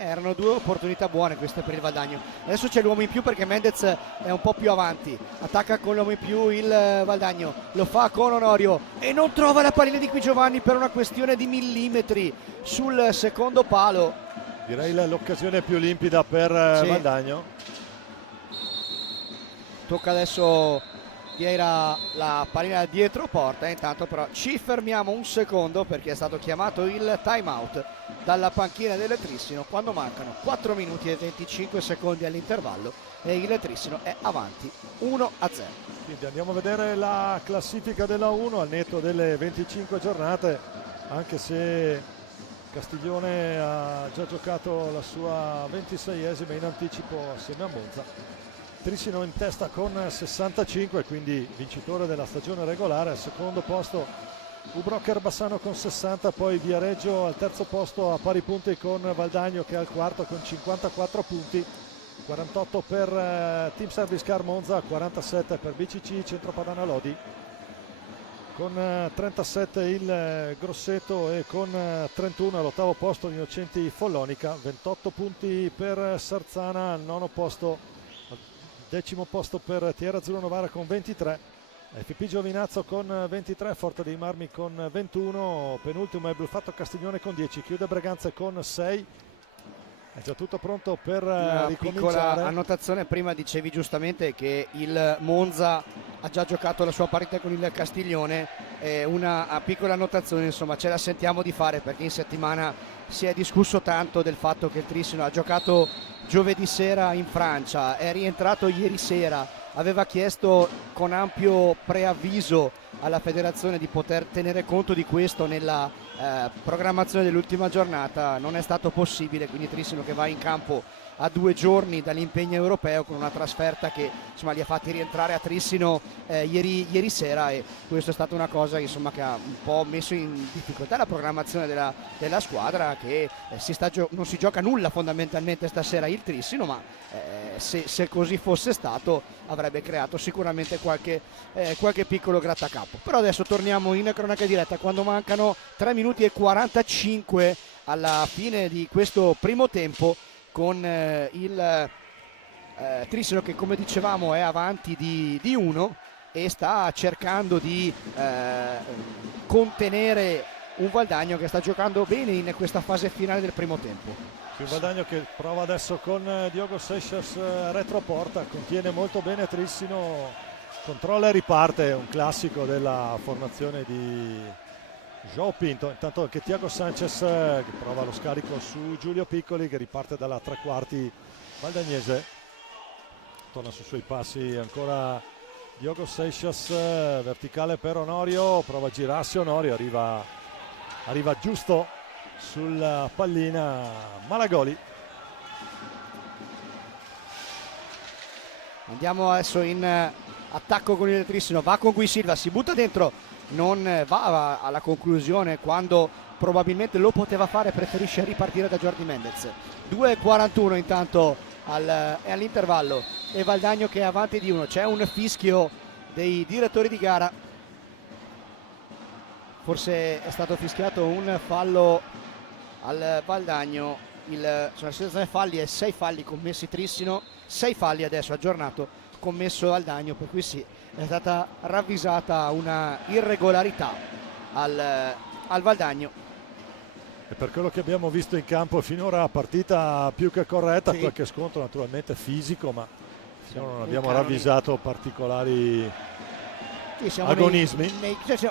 Erano 2 opportunità buone queste per il Valdagno. Adesso c'è l'uomo in più perché Mendez è un po' più avanti, attacca con l'uomo in più il Valdagno, lo fa con Onorio e non trova la pallina di Qui Giovanni per una questione di millimetri sul secondo palo. Direi l'occasione più limpida per Valdagno. Tocca adesso Vieira la pallina dietro porta. Intanto però ci fermiamo un secondo perché è stato chiamato il time out dalla panchina del Trissino quando mancano 4 minuti e 25 secondi all'intervallo e il Trissino è avanti 1-0. Quindi andiamo a vedere la classifica della 1 al netto delle 25 giornate, anche se Castiglione ha già giocato la sua 26esima in anticipo assieme a Monza. Trissino in testa con 65, quindi vincitore della stagione regolare. Al secondo posto Ubroker Bassano con 60, poi Viareggio al terzo posto a pari punti con Valdagno che è al quarto con 54 punti, 48 per Team Service Car Monza, 47 per BCC Centropadana Lodi, con 37 il Grosseto e con 31 all'ottavo posto l'Innocenti Follonica, 28 punti per Sarzana al nono posto. Decimo posto per Tierra Azzurro Novara con 23, FP Giovinazzo con 23, Forte dei Marmi con 21, penultimo è Bluffatto Castiglione con 10, chiude Breganze con 6, È già tutto pronto per Una piccola ricominciare. annotazione: prima dicevi giustamente che il Monza ha già giocato la sua partita con il Castiglione, una piccola annotazione, insomma, ce la sentiamo di fare perché in settimana si è discusso tanto del fatto che il Trissino ha giocato giovedì sera in Francia, è rientrato ieri sera, aveva chiesto con ampio preavviso alla federazione di poter tenere conto di questo nella programmazione dell'ultima giornata, non è stato possibile, quindi Trissino che va in campo a 2 giorni dall'impegno europeo con una trasferta che insomma li ha fatti rientrare a Trissino ieri sera, e questo è stata una cosa insomma che ha un po' messo in difficoltà la programmazione della squadra, che non si gioca nulla fondamentalmente stasera il Trissino, ma se così fosse stato avrebbe creato sicuramente qualche piccolo grattacapo. Però adesso torniamo in cronaca diretta quando mancano 3 minuti e 45 alla fine di questo primo tempo, con il Trissino che, come dicevamo, è avanti di 1 e sta cercando di contenere un Valdagno che sta giocando bene in questa fase finale del primo tempo. Il Valdagno che prova adesso con Diogo Seixas retroporta, contiene molto bene Trissino, controlla e riparte, un classico della formazione di João Pinto. Intanto che Thiago Sanchez che prova lo scarico su Giulio Piccoli, che riparte dalla tre quarti valdagnese, torna sui suoi passi ancora Diogo Seixas, verticale per Onorio, prova a girarsi Onorio, arriva giusto sulla pallina Malagoli. Andiamo adesso in attacco con il Trissino, va con Gui Silva, si butta dentro, non va alla conclusione quando probabilmente lo poteva fare, preferisce ripartire da Jordi Mendez. 2:41 intanto all'intervallo e Valdagno che è avanti di 1. C'è un fischio dei direttori di gara, forse è stato fischiato un fallo al Valdagno. La situazione falli è 6 falli commessi Trissino, 6 falli adesso aggiornato commesso al Valdagno, per cui sì, è stata ravvisata una irregolarità al Valdagno. E per quello che abbiamo visto in campo finora, partita più che corretta, sì. Qualche scontro naturalmente fisico, ma non abbiamo ravvisato particolari agonismi.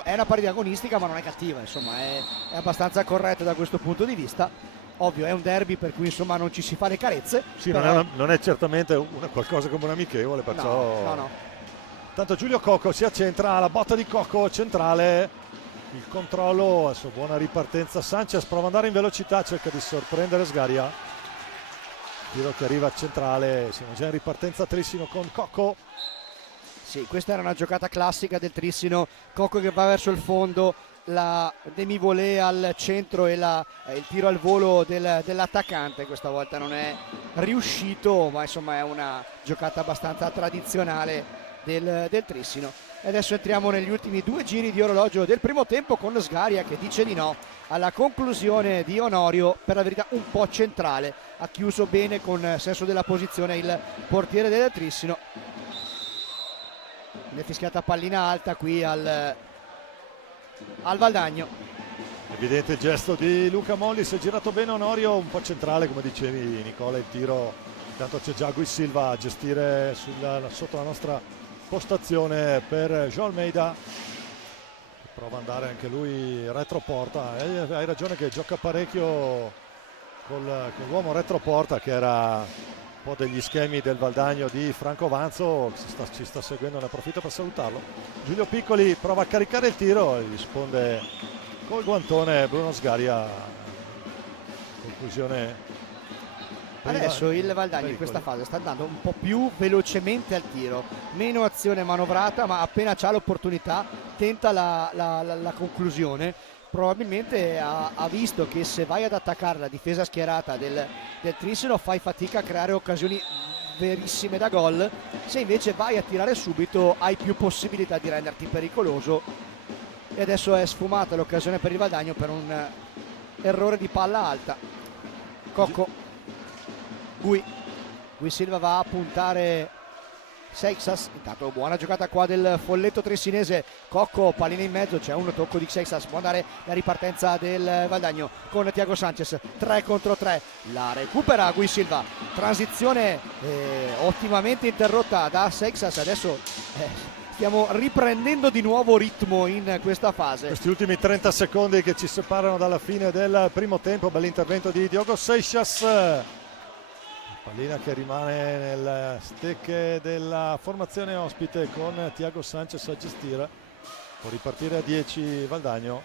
È una partita agonistica ma non è cattiva, insomma è abbastanza corretta da questo punto di vista. Ovvio è un derby per cui insomma non ci si fa le carezze. Sì, però... non è certamente qualcosa come un amichevole, perciò... No. Tanto Giulio Cocco si accentra, la botta di Cocco centrale, il controllo, adesso buona ripartenza, Sanchez prova ad andare in velocità, cerca di sorprendere Sgaria, tiro che arriva a centrale, siamo già in ripartenza Trissino con Cocco. Sì, questa era una giocata classica del Trissino, Cocco che va verso il fondo, la demi-volée al centro e il tiro al volo dell'attaccante, questa volta non è riuscito, ma insomma è una giocata abbastanza tradizionale del Trissino. E adesso entriamo negli ultimi 2 giri di orologio del primo tempo con Sgaria che dice di no alla conclusione di Onorio, per la verità un po' centrale, ha chiuso bene con senso della posizione il portiere del Trissino. Ne è fischiata pallina alta qui al Valdagno. Evidente il gesto di Luca Molli, si è girato bene Onorio, un po' centrale come dicevi Nicola, il tiro, intanto c'è già Gui Silva a gestire sotto la nostra postazione per João Almeida, che prova ad andare anche lui retroporta, hai ragione che gioca parecchio con l'uomo retroporta, che era un po' degli schemi del Valdagno di Franco Vanzo, che ci sta seguendo, ne approfitto per salutarlo. Giulio Piccoli prova a caricare il tiro e risponde col guantone Bruno Sgaria, conclusione. Adesso il Valdagno in questa fase sta andando un po' più velocemente al tiro, meno azione manovrata, ma appena c'ha l'opportunità tenta la conclusione. Probabilmente ha visto che se vai ad attaccare la difesa schierata del Trissino fai fatica a creare occasioni verissime da gol, se invece vai a tirare subito hai più possibilità di renderti pericoloso. E adesso è sfumata l'occasione per il Valdagno per un errore di palla alta. Cocco, Gui Silva va a puntare Seixas. Intanto buona giocata qua del folletto tressinese, Cocco, pallina in mezzo, c'è un tocco di Seixas, può andare la ripartenza del Valdagno con Thiago Sanchez, 3 contro 3, la recupera Gui Silva, transizione ottimamente interrotta da Seixas. Adesso stiamo riprendendo di nuovo ritmo in questa fase. Questi ultimi 30 secondi che ci separano dalla fine del primo tempo, bell'intervento di Diogo Seixas. Pallina che rimane nel stecche della formazione ospite con Thiago Sanchez a gestire. Può ripartire a 10 Valdagno.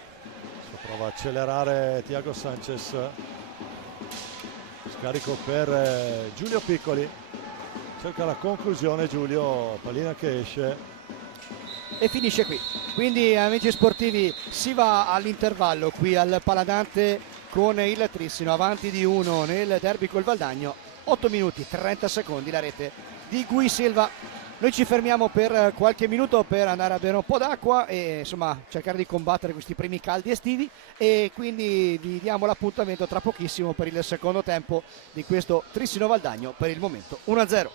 Prova a accelerare Thiago Sanchez. Scarico per Giulio Piccoli. Cerca la conclusione Giulio, pallina che esce. E finisce qui. Quindi amici sportivi, si va all'intervallo qui al Paladante con il Trissino avanti di 1 nel derby col Valdagno. 8 minuti 30 secondi la rete di Gui Silva. Noi ci fermiamo per qualche minuto per andare a bere un po' d'acqua e insomma cercare di combattere questi primi caldi estivi, e quindi vi diamo l'appuntamento tra pochissimo per il secondo tempo di questo Trissino Valdagno, per il momento 1-0.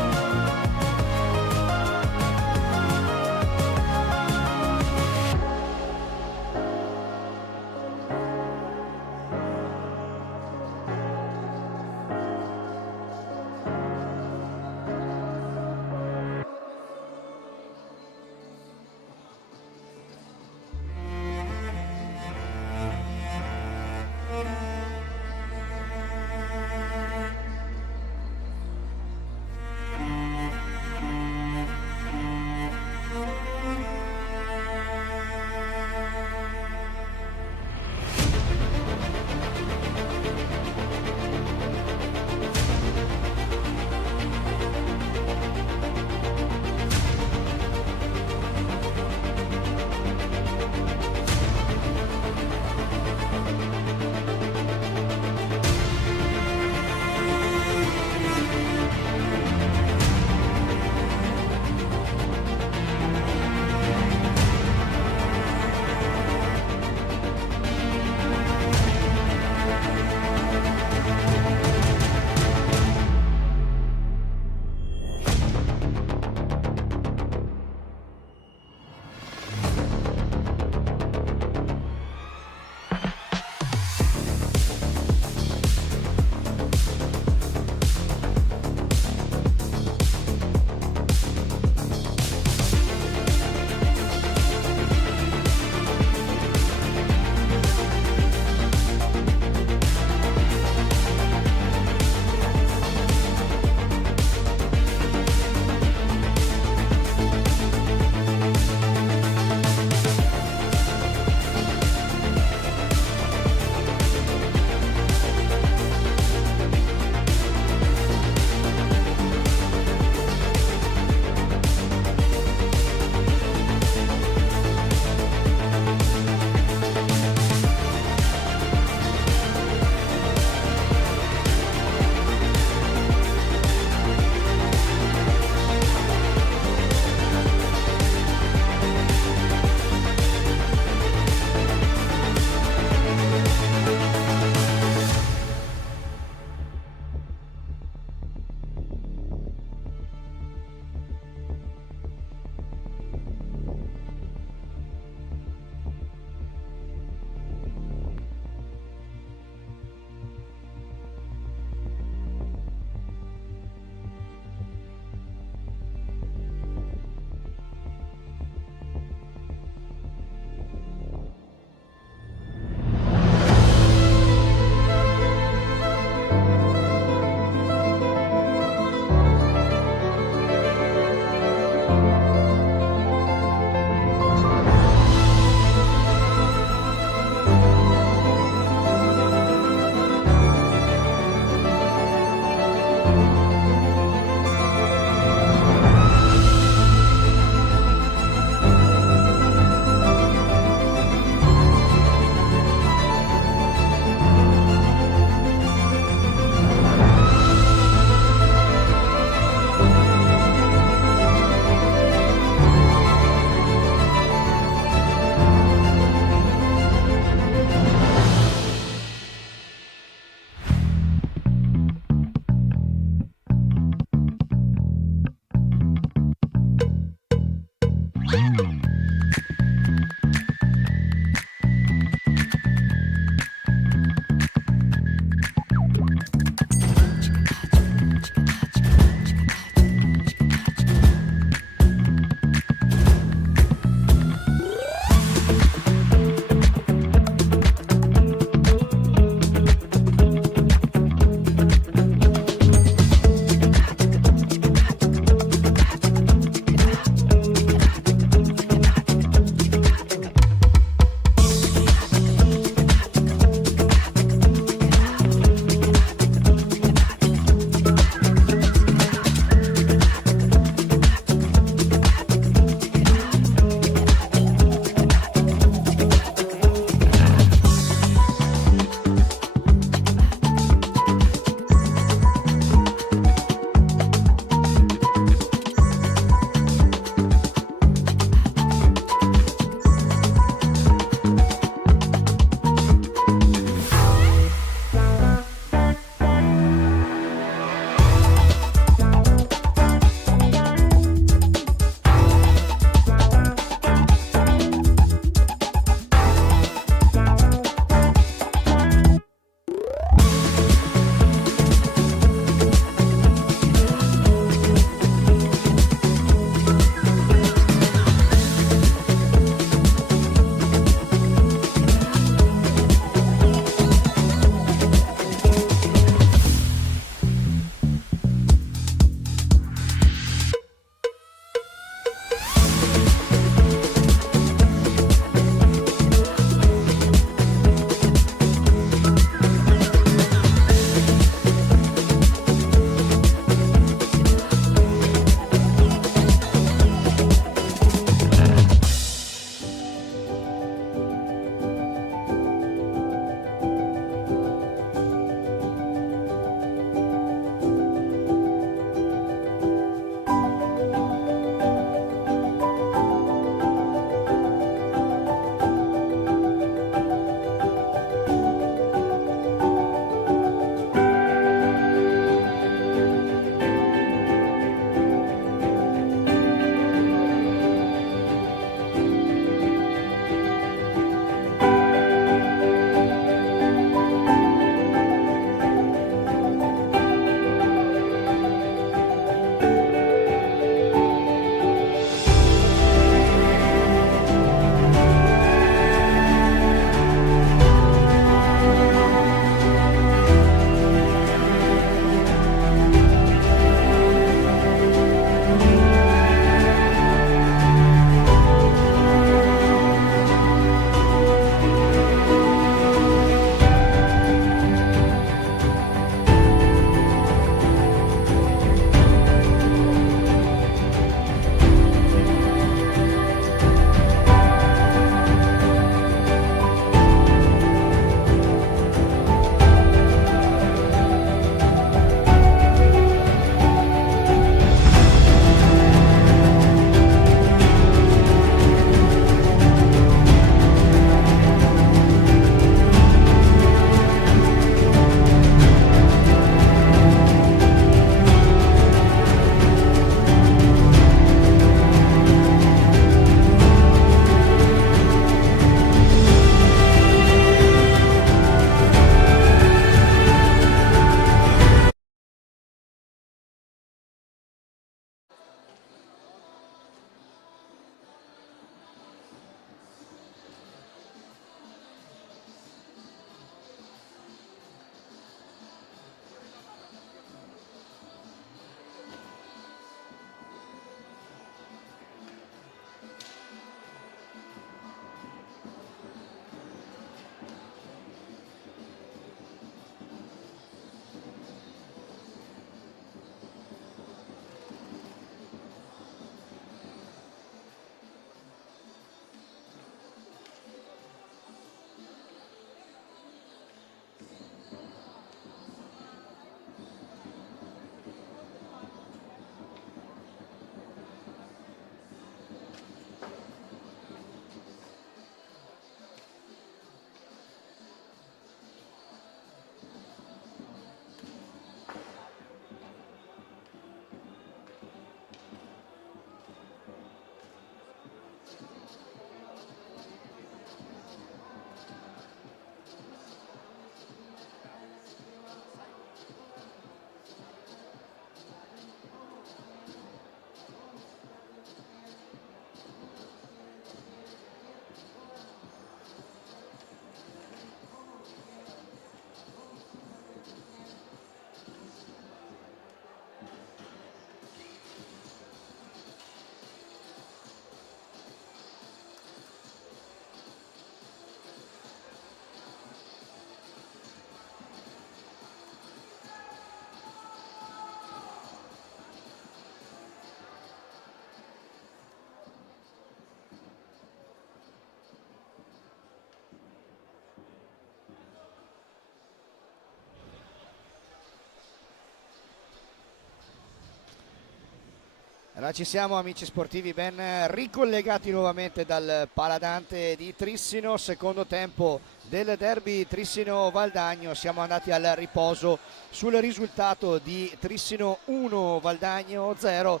Allora ci siamo amici sportivi, ben ricollegati nuovamente dal Paladante di Trissino, secondo tempo del derby Trissino-Valdagno. Siamo andati al riposo sul risultato di Trissino 1, Valdagno 0,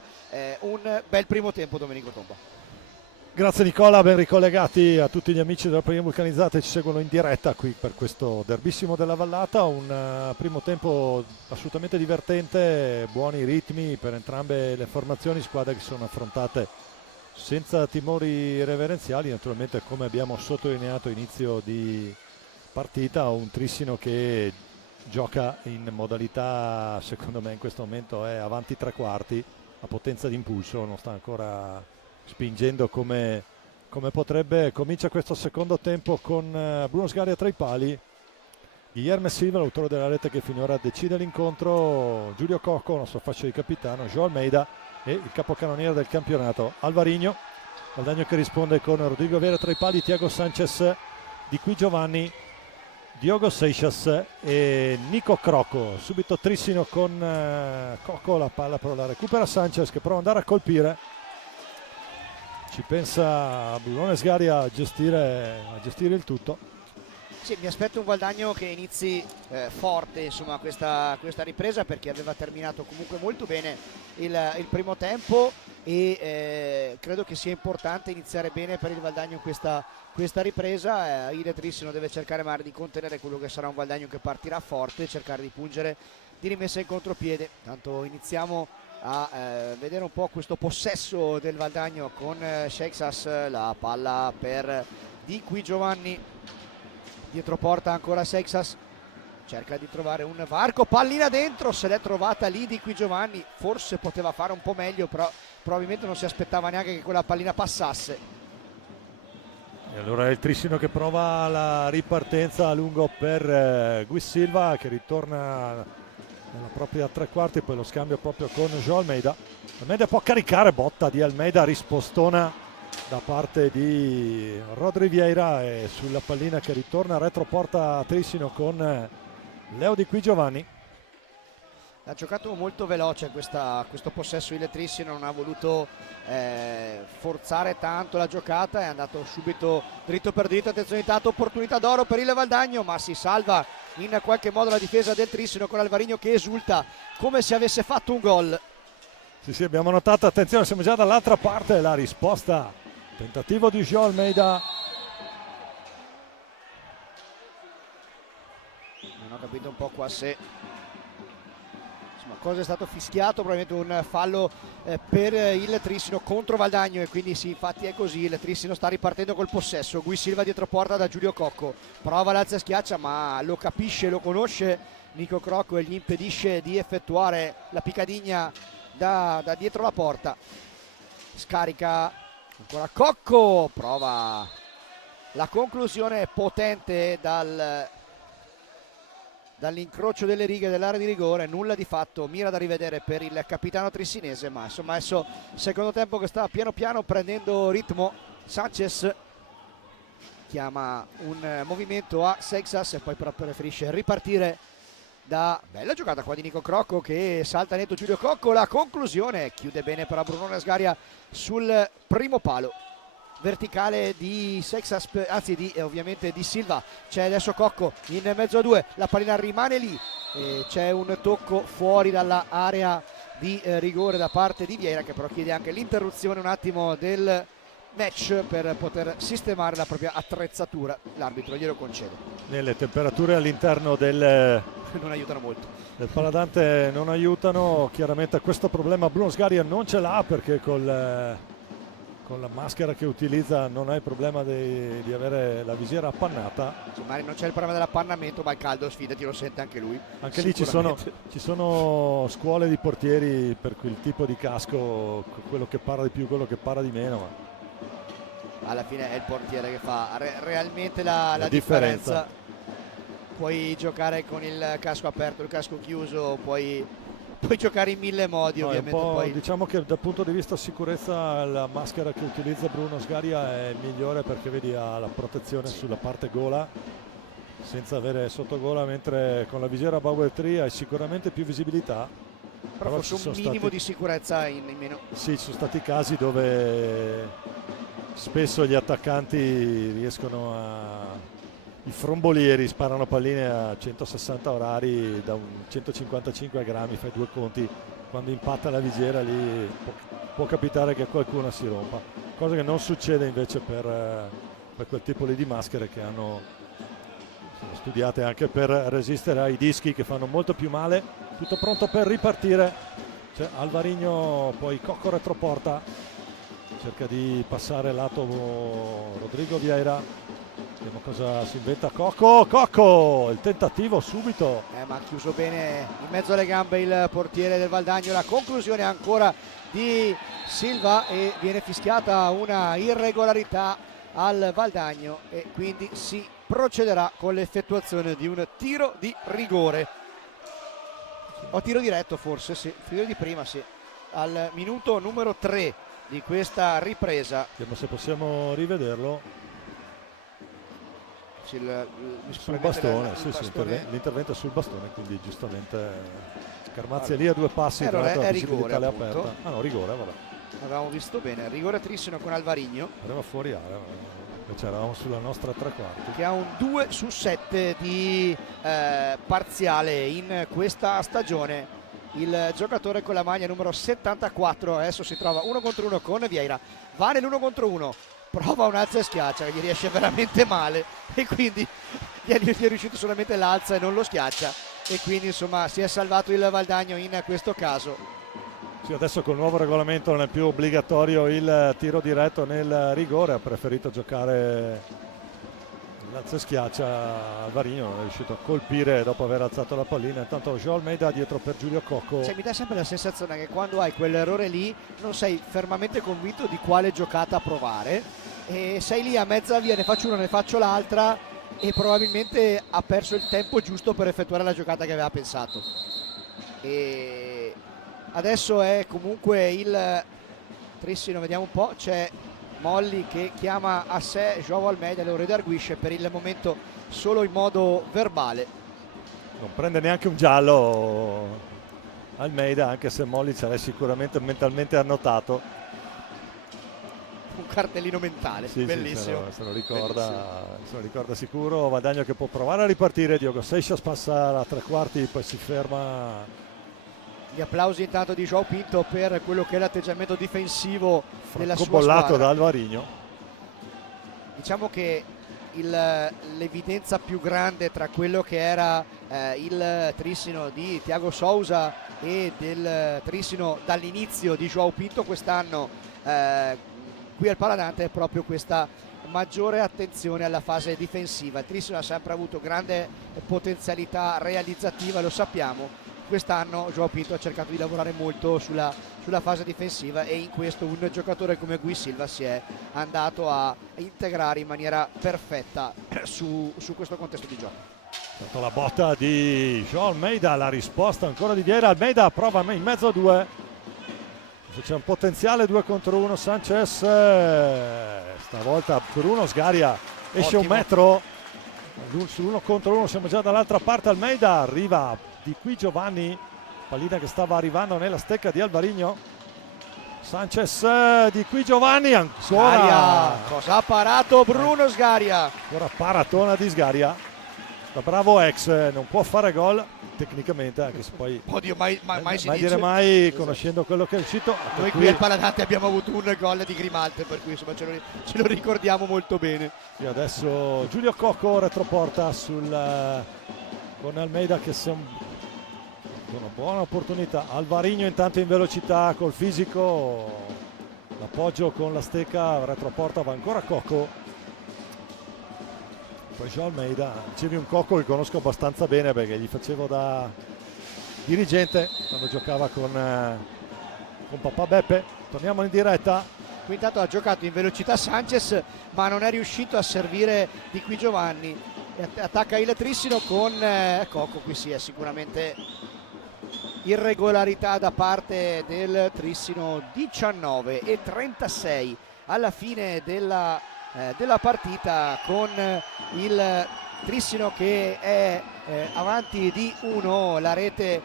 un bel primo tempo Domenico Tomba. Grazie Nicola, ben ricollegati a tutti gli amici della Premia Vulcanizzata che ci seguono in diretta qui per questo derbissimo della Vallata. Un primo tempo assolutamente divertente, buoni ritmi per entrambe le formazioni, squadre che sono affrontate senza timori reverenziali. Naturalmente, come abbiamo sottolineato inizio di partita, un Trissino che gioca in modalità, secondo me in questo momento è avanti tre quarti, a potenza d'impulso, non sta ancora spingendo come potrebbe. Comincia questo secondo tempo con Bruno Sgaria tra i pali, Guilherme Silva, l'autore della rete che finora decide l'incontro, Giulio Cocco, il nostro fascio di capitano, João Almeida e il capocannoniere del campionato Alvarinho. Valdagno che risponde con Rodrigo Vera tra i pali, Thiago Sanchez, Di Qui Giovanni, Diogo Seixas e Nico Crocco. Subito Trissino con Cocco, la palla però la recupera Sanchez che prova ad andare a colpire. Ci pensa Brunone Sgaria a gestire il tutto. Sì, mi aspetto un Valdagno che inizi forte insomma questa ripresa, perché aveva terminato comunque molto bene il primo tempo e credo che sia importante iniziare bene per il Valdagno questa ripresa. Il Trissino deve cercare magari di contenere quello che sarà un Valdagno che partirà forte, cercare di pungere di rimessa in contropiede. Tanto iniziamo a vedere un po' questo possesso del Valdagno con Seixas, la palla per Di Qui Giovanni, dietro porta ancora Seixas, cerca di trovare un varco, pallina dentro, se l'è trovata lì Di Qui Giovanni, forse poteva fare un po' meglio, però probabilmente non si aspettava neanche che quella pallina passasse. E allora è il Trissino che prova la ripartenza a lungo per Gui Silva, che ritorna nella propria tre quarti, poi lo scambio proprio con João Almeida. Almeida può caricare, botta di Almeida, rispostona da parte di Rodri Vieira e sulla pallina che ritorna retroporta Trissino con Leo Di Qui Giovanni. Ha giocato molto veloce questo possesso il Trissino, non ha voluto forzare tanto la giocata, è andato subito dritto per dritto. Attenzione, intanto opportunità d'oro per il Valdagno, ma si salva in qualche modo la difesa del Trissino con Alvarinho che esulta come se avesse fatto un gol. Sì, abbiamo notato, attenzione, siamo già dall'altra parte, la risposta, tentativo di João Almeida. Non ho capito un po' qua se cosa è stato fischiato, probabilmente un fallo per il Trissino contro Valdagno, e quindi sì, infatti è così, il Trissino sta ripartendo col possesso. Gui Silva dietro porta da Giulio Cocco, prova l'alza e schiaccia, ma lo capisce, lo conosce Nico Crocco e gli impedisce di effettuare la piccadigna da dietro la porta. Scarica ancora Cocco, prova la conclusione potente dall'incrocio delle righe dell'area di rigore, nulla di fatto, mira da rivedere per il capitano trissinese, ma insomma adesso secondo tempo che sta piano piano prendendo ritmo. Sanchez chiama un movimento a Seixas e poi però preferisce ripartire da bella giocata qua di Nico Crocco che salta netto Giulio Cocco, la conclusione chiude bene però Brunone Sgaria sul primo palo verticale di Seixas, anzi ovviamente di Silva. C'è adesso Cocco in mezzo a due, la pallina rimane lì e c'è un tocco fuori dall'area di rigore da parte di Vieira, che però chiede anche l'interruzione un attimo del match per poter sistemare la propria attrezzatura. L'arbitro glielo concede. Le temperature all'interno del non aiutano molto, del Paladante non aiutano. Chiaramente questo problema Bruno Sgaria non ce l'ha, perché con la maschera che utilizza non ha il problema di avere la visiera appannata. Magari non c'è il problema dell'appannamento, ma il caldo, sfidati, lo sente anche lui. Anche lì ci sono scuole di portieri per quel tipo di casco, quello che para di più, quello che para di meno, ma alla fine è il portiere che fa realmente la differenza. Puoi giocare con il casco aperto, il casco chiuso, puoi giocare in mille modi, ovviamente. Poi diciamo che dal punto di vista sicurezza la maschera che utilizza Bruno Sgaria è migliore, perché vedi ha la protezione sulla parte gola senza avere sottogola, mentre con la visiera Bauer Tree hai sicuramente più visibilità. però forse un minimo di sicurezza in meno. Sì, ci sono stati casi dove spesso gli attaccanti riescono i frombolieri sparano palline a 160 orari da un 155 grammi, fai due conti, quando impatta la visiera lì può capitare che qualcuno si rompa, cosa che non succede invece per quel tipo lì di maschere che sono studiate anche per resistere ai dischi che fanno molto più male. Tutto pronto per ripartire, c'è Alvarinho, poi Cocco retroporta, cerca di passare lato Rodrigo Vieira, vediamo cosa si inventa Cocco, il tentativo subito, ma ha chiuso bene in mezzo alle gambe il portiere del Valdagno. La conclusione ancora di Silva e viene fischiata una irregolarità al Valdagno e quindi si procederà con l'effettuazione di un tiro di rigore, o tiro diretto forse, sì, tiro di prima, sì, al minuto numero 3 di questa ripresa. vediamo se possiamo rivederlo. Sul bastone, l'intervento è sul bastone, quindi giustamente Scarmazzi è lì a due passi, tra l'altro è rigore, aperta. Ah no, rigore, vabbè. Avevamo visto bene, rigore trissino con Alvarinho. Arriva fuori area, invece eravamo sulla nostra tre quarti. Che ha un 2/7 di parziale in questa stagione. Il giocatore con la maglia numero 74 adesso si trova 1 contro 1 con Vieira, va nell'1 contro 1, prova un'alza e schiaccia che gli riesce veramente male e quindi gli è riuscito solamente l'alza e non lo schiaccia e quindi insomma si è salvato il Valdagno in questo caso. Sì, adesso col nuovo regolamento non è più obbligatorio il tiro diretto nel rigore, ha preferito giocare l'alza e schiaccia. Alvarinho non è riuscito a colpire dopo aver alzato la pallina, intanto João Almeida dietro per Giulio Cocco. Mi dà sempre la sensazione che quando hai quell'errore lì non sei fermamente convinto di quale giocata provare e sei lì a mezza via, ne faccio una, ne faccio l'altra e probabilmente ha perso il tempo giusto per effettuare la giocata che aveva pensato. E adesso è comunque il trissino, vediamo un po', c'è Molli che chiama a sé João Almeida, lo redarguisce per il momento solo in modo verbale. Non prende neanche un giallo Almeida, anche se Molli ce l'ha sicuramente mentalmente annotato. Un cartellino mentale, sì, bellissimo. Sì, se lo ricorda sicuro. Valdagno che può provare a ripartire, Diogo Seixas passa la tre quarti, poi si ferma. Gli applausi intanto di João Pinto per quello che è l'atteggiamento difensivo della sua bollato squadra. da Alvarinho. Diciamo che l'evidenza più grande tra quello che era il trissino di Thiago Sousa e del trissino dall'inizio di João Pinto quest'anno qui al Paladante è proprio questa maggiore attenzione alla fase difensiva. Il trissino ha sempre avuto grande potenzialità realizzativa, lo sappiamo. Quest'anno João Pinto ha cercato di lavorare molto sulla fase difensiva e in questo un giocatore come Gui Silva si è andato a integrare in maniera perfetta su questo contesto di gioco. La botta di João Almeida, la risposta ancora di Vieira. Almeida prova in mezzo a due, c'è un potenziale 2 contro 1. Sanchez stavolta Bruno Sgaria esce Ottimo. un metro sull'1 contro 1, siamo già dall'altra parte. Almeida arriva di qui Giovanni, pallina che stava arrivando nella stecca di Alvarinho. Sanchez di qui Giovanni, ancora Sgaria, cosa ha parato Bruno Sgaria, ancora paratona di Sgaria, da bravo ex non può fare gol tecnicamente, anche se poi oddio, mai si dice dire mai, conoscendo quello che è uscito. Noi qui al Paladante abbiamo avuto un gol di Grimaldi, per cui insomma ce lo ricordiamo molto bene. E adesso Giulio Cocco retroporta con Almeida che una buona opportunità. Alvarinho intanto in velocità col fisico, l'appoggio con la stecca, retroporta, va ancora Cocco, poi João Almeida. Dicevi un Cocco che conosco abbastanza bene perché gli facevo da dirigente quando giocava con papà Beppe. Torniamo in diretta. Qui intanto ha giocato in velocità Sanchez ma non è riuscito a servire di qui Giovanni, attacca il trissino con Cocco. Qui sì, è sicuramente irregolarità da parte del trissino. 19:36 alla fine della partita, con il trissino che è avanti di 1. La rete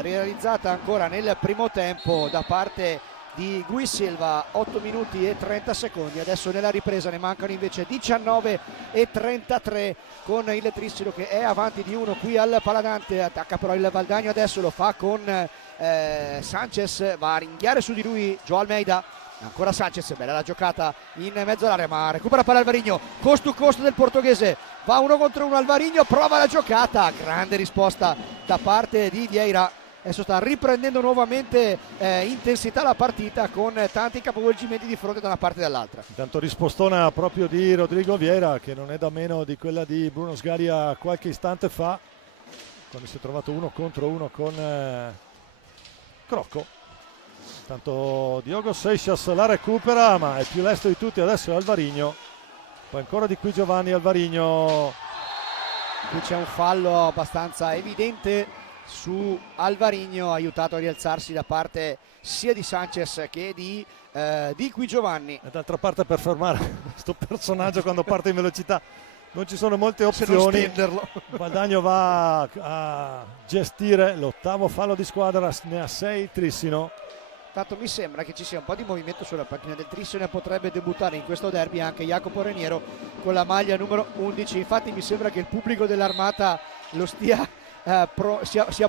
realizzata ancora nel primo tempo da parte di Gui Silva. 8 minuti e 30 secondi, adesso nella ripresa ne mancano invece 19 e 33 con il Trissino che è avanti di 1 qui al Paladante. Attacca però il Valdagno, adesso lo fa con Sanchez, va a ringhiare su di lui Joe Almeida. Ancora Sanchez, bella la giocata in mezzo all'area, ma recupera per Alvarinho, cost to cost del portoghese, va 1 contro 1 Alvarinho, prova la giocata, grande risposta da parte di Vieira. Adesso sta riprendendo nuovamente intensità la partita con tanti capovolgimenti di fronte da una parte e dall'altra. Intanto rispostona proprio di Rodrigo Vieira, che non è da meno di quella di Bruno Sgaria qualche istante fa, quando si è trovato 1 contro 1 con Crocco. Intanto Diogo Seixas la recupera, ma è più lesto di tutti adesso è Alvarinho. Poi ancora di qui Giovanni Alvarinho. Qui c'è un fallo abbastanza evidente su Alvarinho, aiutato a rialzarsi da parte sia di Sanchez che di Qui Giovanni. E d'altra parte, per fermare questo personaggio quando parte in velocità non ci sono molte opzioni. Valdagno va a gestire l'ottavo fallo di squadra, ne ha 6 Trissino. Tanto mi sembra che ci sia un po' di movimento sulla panchina del Trissino e potrebbe debuttare in questo derby anche Jacopo Reniero con la maglia numero 11. Infatti mi sembra che il pubblico dell'Armata lo sia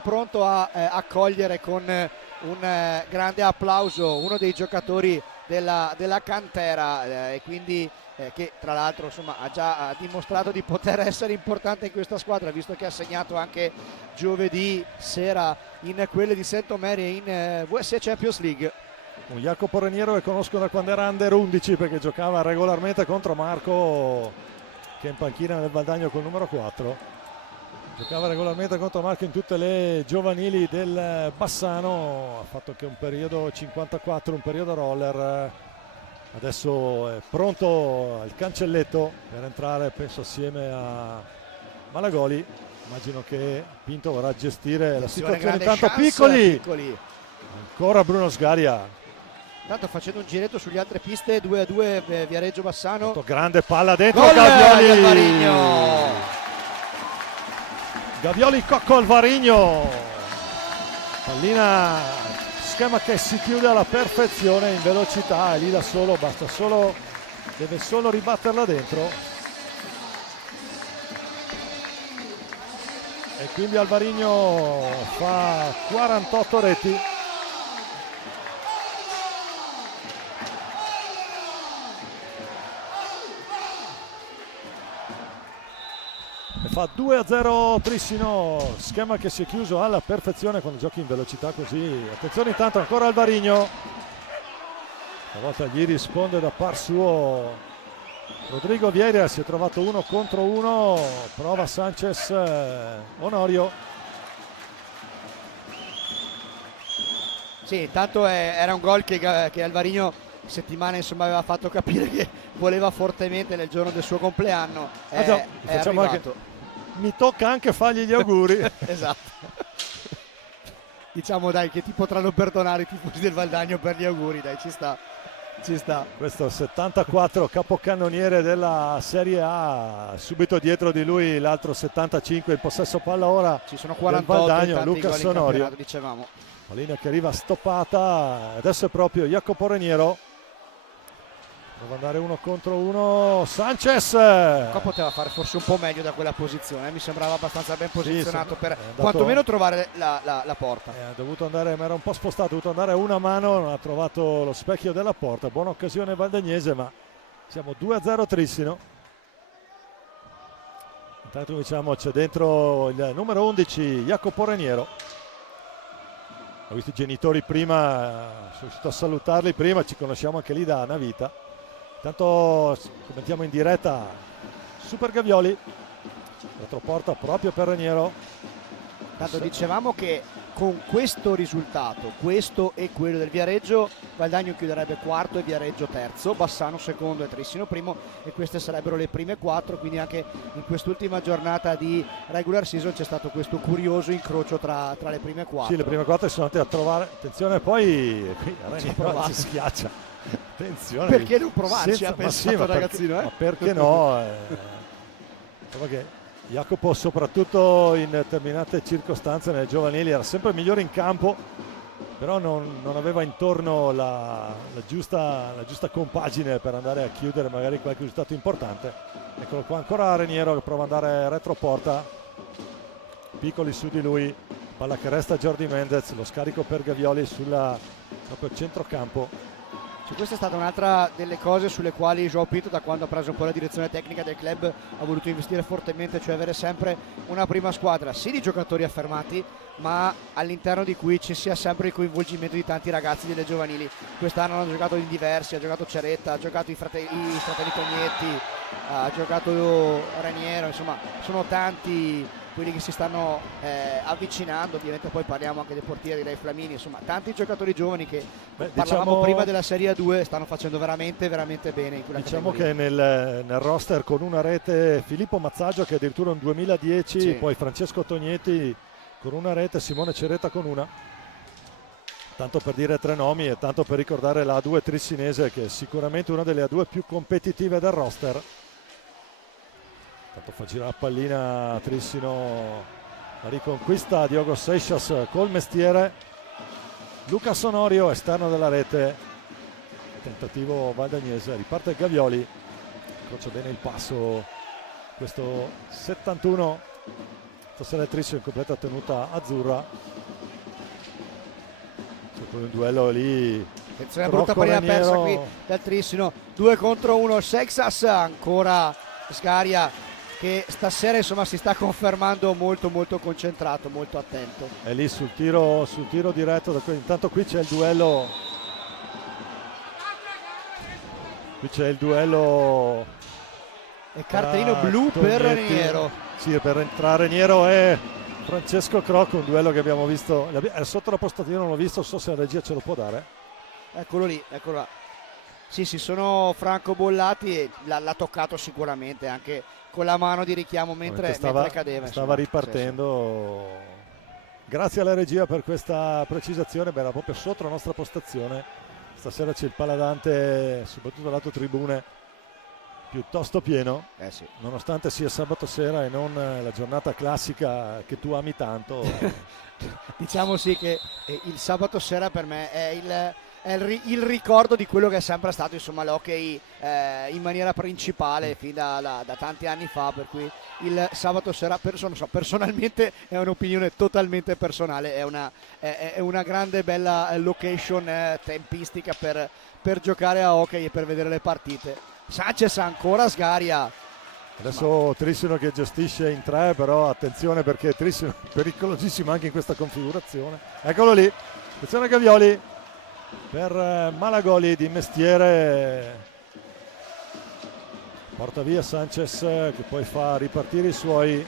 pronto a accogliere con un grande applauso uno dei giocatori della cantera e quindi che tra l'altro insomma ha già dimostrato di poter essere importante in questa squadra, visto che ha segnato anche giovedì sera in quelle di St. Mary in VSC Champions League. Un Jacopo Reniero che conosco da quando era under 11, perché giocava regolarmente contro Marco, che è in panchina nel Valdagno col numero 4. Giocava regolarmente contro Marco in tutte le giovanili del Bassano, ha fatto anche un periodo 54, un periodo roller. Adesso è pronto al cancelletto per entrare, penso assieme a Malagoli. Immagino che Pinto vorrà gestire la situazione. Intanto Piccoli. Ancora Bruno Sgaria. Intanto facendo un giretto sulle altre piste, 2-2 Viareggio Bassano. Grande palla dentro, Gol Gavioli. Gavioli Cocco Alvarinho. Pallina, schema che si chiude alla perfezione in velocità, e lì da solo deve solo ribatterla dentro. E quindi Alvarinho fa 48 reti. E fa 2-0 Trissino, schema che si è chiuso alla perfezione quando giochi in velocità così. Attenzione intanto ancora Alvarinho, stavolta gli risponde da par suo Rodrigo Vieira, si è trovato 1 contro 1, prova Sanchez, Onorio. Sì, intanto era un gol che Alvarinho settimana insomma aveva fatto capire che voleva fortemente nel giorno del suo compleanno. Facciamo anche, mi tocca anche fargli gli auguri. Esatto. Diciamo dai che ti potranno perdonare i tifosi del Valdagno per gli auguri, dai, ci sta. Questo 74 capocannoniere della Serie A, subito dietro di lui l'altro 75 in possesso palla ora. Ci sono 48 Valdagno, Lucas Onorio. Dicevamo. La linea che arriva stoppata, adesso è proprio Jacopo Reniero. Deve andare 1 contro 1 Sanchez. Qua poteva fare forse un po' meglio da quella posizione, mi sembrava abbastanza ben posizionato per quantomeno trovare la porta. Ha dovuto andare, ma era un po' spostato, ha dovuto andare a una mano, non ha trovato lo specchio della porta. Buona occasione valdagnese, ma siamo 2-0 Trissino. Intanto diciamo c'è dentro il numero 11 Jacopo Reniero. Ho visto i genitori prima, sono riuscito a salutarli prima, ci conosciamo anche lì da una vita. Intanto commentiamo in diretta Super Gavioli, retroporta proprio per Reniero. Tanto dicevamo che con questo risultato, questo e quello del Viareggio, Valdagno chiuderebbe quarto e Viareggio terzo, Bassano secondo e Trissino primo, e queste sarebbero le prime 4, quindi anche in quest'ultima giornata di regular season c'è stato questo curioso incrocio tra le prime 4. Sì, le prime 4 sono andate a trovare, attenzione, poi Reniero si schiaccia. Attenzione, perché non provarci, ha pensato il ragazzino, ma perché no? Che Jacopo, soprattutto in determinate circostanze nelle giovanili, era sempre migliore in campo, però non aveva intorno la giusta compagine per andare a chiudere magari qualche risultato importante. Eccolo qua ancora Reniero che prova ad andare retroporta, piccoli su di lui, palla che resta a Jordi Mendez, lo scarico per Gavioli sulla proprio centrocampo. Cioè, questa è stata un'altra delle cose sulle quali João Pinto, da quando ha preso un po' la direzione tecnica del club, ha voluto investire fortemente, cioè avere sempre una prima squadra sì di giocatori affermati, ma all'interno di cui ci sia sempre il coinvolgimento di tanti ragazzi delle giovanili. Quest'anno hanno giocato in diversi, ha giocato Ceretta, ha giocato i fratelli Tognetti, ha giocato Raniero, insomma sono tanti quelli che si stanno avvicinando. Ovviamente poi parliamo anche dei portieri, dei Flamini, insomma tanti giocatori giovani che parlavamo prima della Serie A2 stanno facendo veramente veramente bene in quella categoria. Che nel roster con una rete Filippo Mazzaggio che addirittura un 2010, sì. Poi Francesco Tognetti con una rete, Simone Ceretta con una, tanto per dire tre nomi e tanto per ricordare la A2 trissinese, che è sicuramente una delle A2 più competitive del roster. Tanto fa girare la pallina Trissino, la riconquista Diogo Seixas col mestiere, Luca Sonorio esterno della rete, tentativo valdagnese, riparte Gavioli, incrocia bene il passo questo 71, stasera Trissino in completa tenuta azzurra, c'è poi un duello lì. Attenzione, brutta pallina persa qui dal Trissino, 2 contro 1, Seixas, ancora Sgaria che stasera insomma si sta confermando molto molto concentrato, molto attento. È lì sul tiro diretto, intanto qui c'è il duello. Qui c'è il duello. E cartellino blu per Reniero. Sì, per Reniero e Francesco Crocco, un duello che abbiamo visto. Sotto la postatina non l'ho visto, non so se la regia ce lo può dare. Eccolo lì, eccolo là. Sì, si sono francobollati e l'ha toccato sicuramente anche con la mano di richiamo mentre cadeva. Stava ripartendo. Sì, sì. Grazie alla regia per questa precisazione, era proprio sotto la nostra postazione. Stasera c'è il Paladante, soprattutto lato tribune, piuttosto pieno, sì. Nonostante sia sabato sera e non la giornata classica che tu ami tanto. Diciamo sì che il sabato sera per me è il ricordo di quello che è sempre stato insomma l'hockey in maniera principale fin da tanti anni fa, per cui il sabato sera personalmente è un'opinione totalmente personale, è una grande bella location tempistica per giocare a hockey e per vedere le partite. Sanchez ancora Sgaria. Adesso Trissino che gestisce in tre, però attenzione perché Trissino è pericolosissimo anche in questa configurazione. Eccolo lì, attenzione a Gavioli per Malagoli di mestiere, porta via Sanchez che poi fa ripartire i suoi.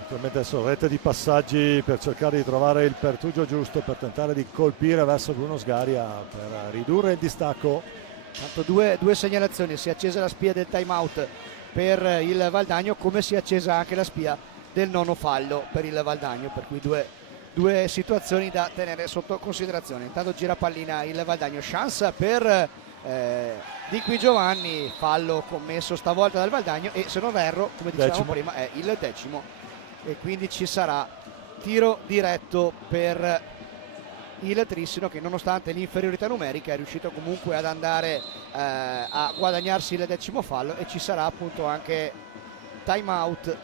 Naturalmente adesso rete di passaggi per cercare di trovare il pertugio giusto per tentare di colpire verso Bruno Sgaria per ridurre il distacco. Tanto due segnalazioni, si è accesa la spia del time out per il Valdagno, come si è accesa anche la spia del nono fallo per il Valdagno, per cui due situazioni da tenere sotto considerazione. Intanto gira pallina il Valdagno, chance per Di Qui Giovanni, fallo commesso stavolta dal Valdagno e se non erro, come dicevamo prima, è il 10° e quindi ci sarà tiro diretto per il Trissino, che nonostante l'inferiorità numerica è riuscito comunque ad andare a guadagnarsi il 10° fallo e ci sarà appunto anche time out.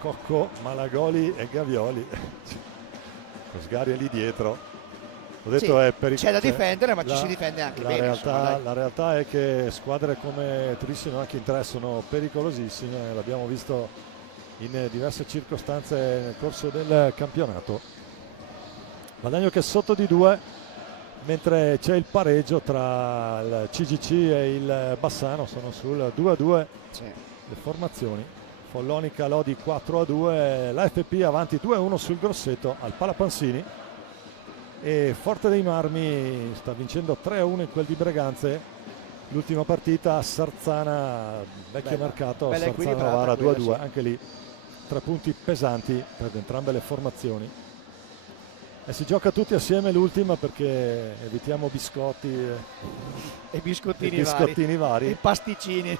Cocco, Malagoli e Gavioli, Sgaria lì dietro, ho detto sì, c'è da difendere, ma ci si difende anche bene. La realtà è che squadre come Trissino anche in tre sono pericolosissime, l'abbiamo visto in diverse circostanze nel corso del campionato. Valdagno che è sotto di 2, mentre c'è il pareggio tra il CGC e il Bassano, sono sul 2-2 sì. Le formazioni. Folloni calò di 4-2, la FP avanti 2-1 sul Grosseto al Palapansini e Forte dei Marmi sta vincendo 3-1 in quel di Breganze. L'ultima partita a Sarzana, vecchio mercato, Sarzana Novara 2-2, sì. Anche lì 3 punti pesanti per entrambe le formazioni. E si gioca tutti assieme l'ultima perché evitiamo biscotti e biscottini vari e pasticcini.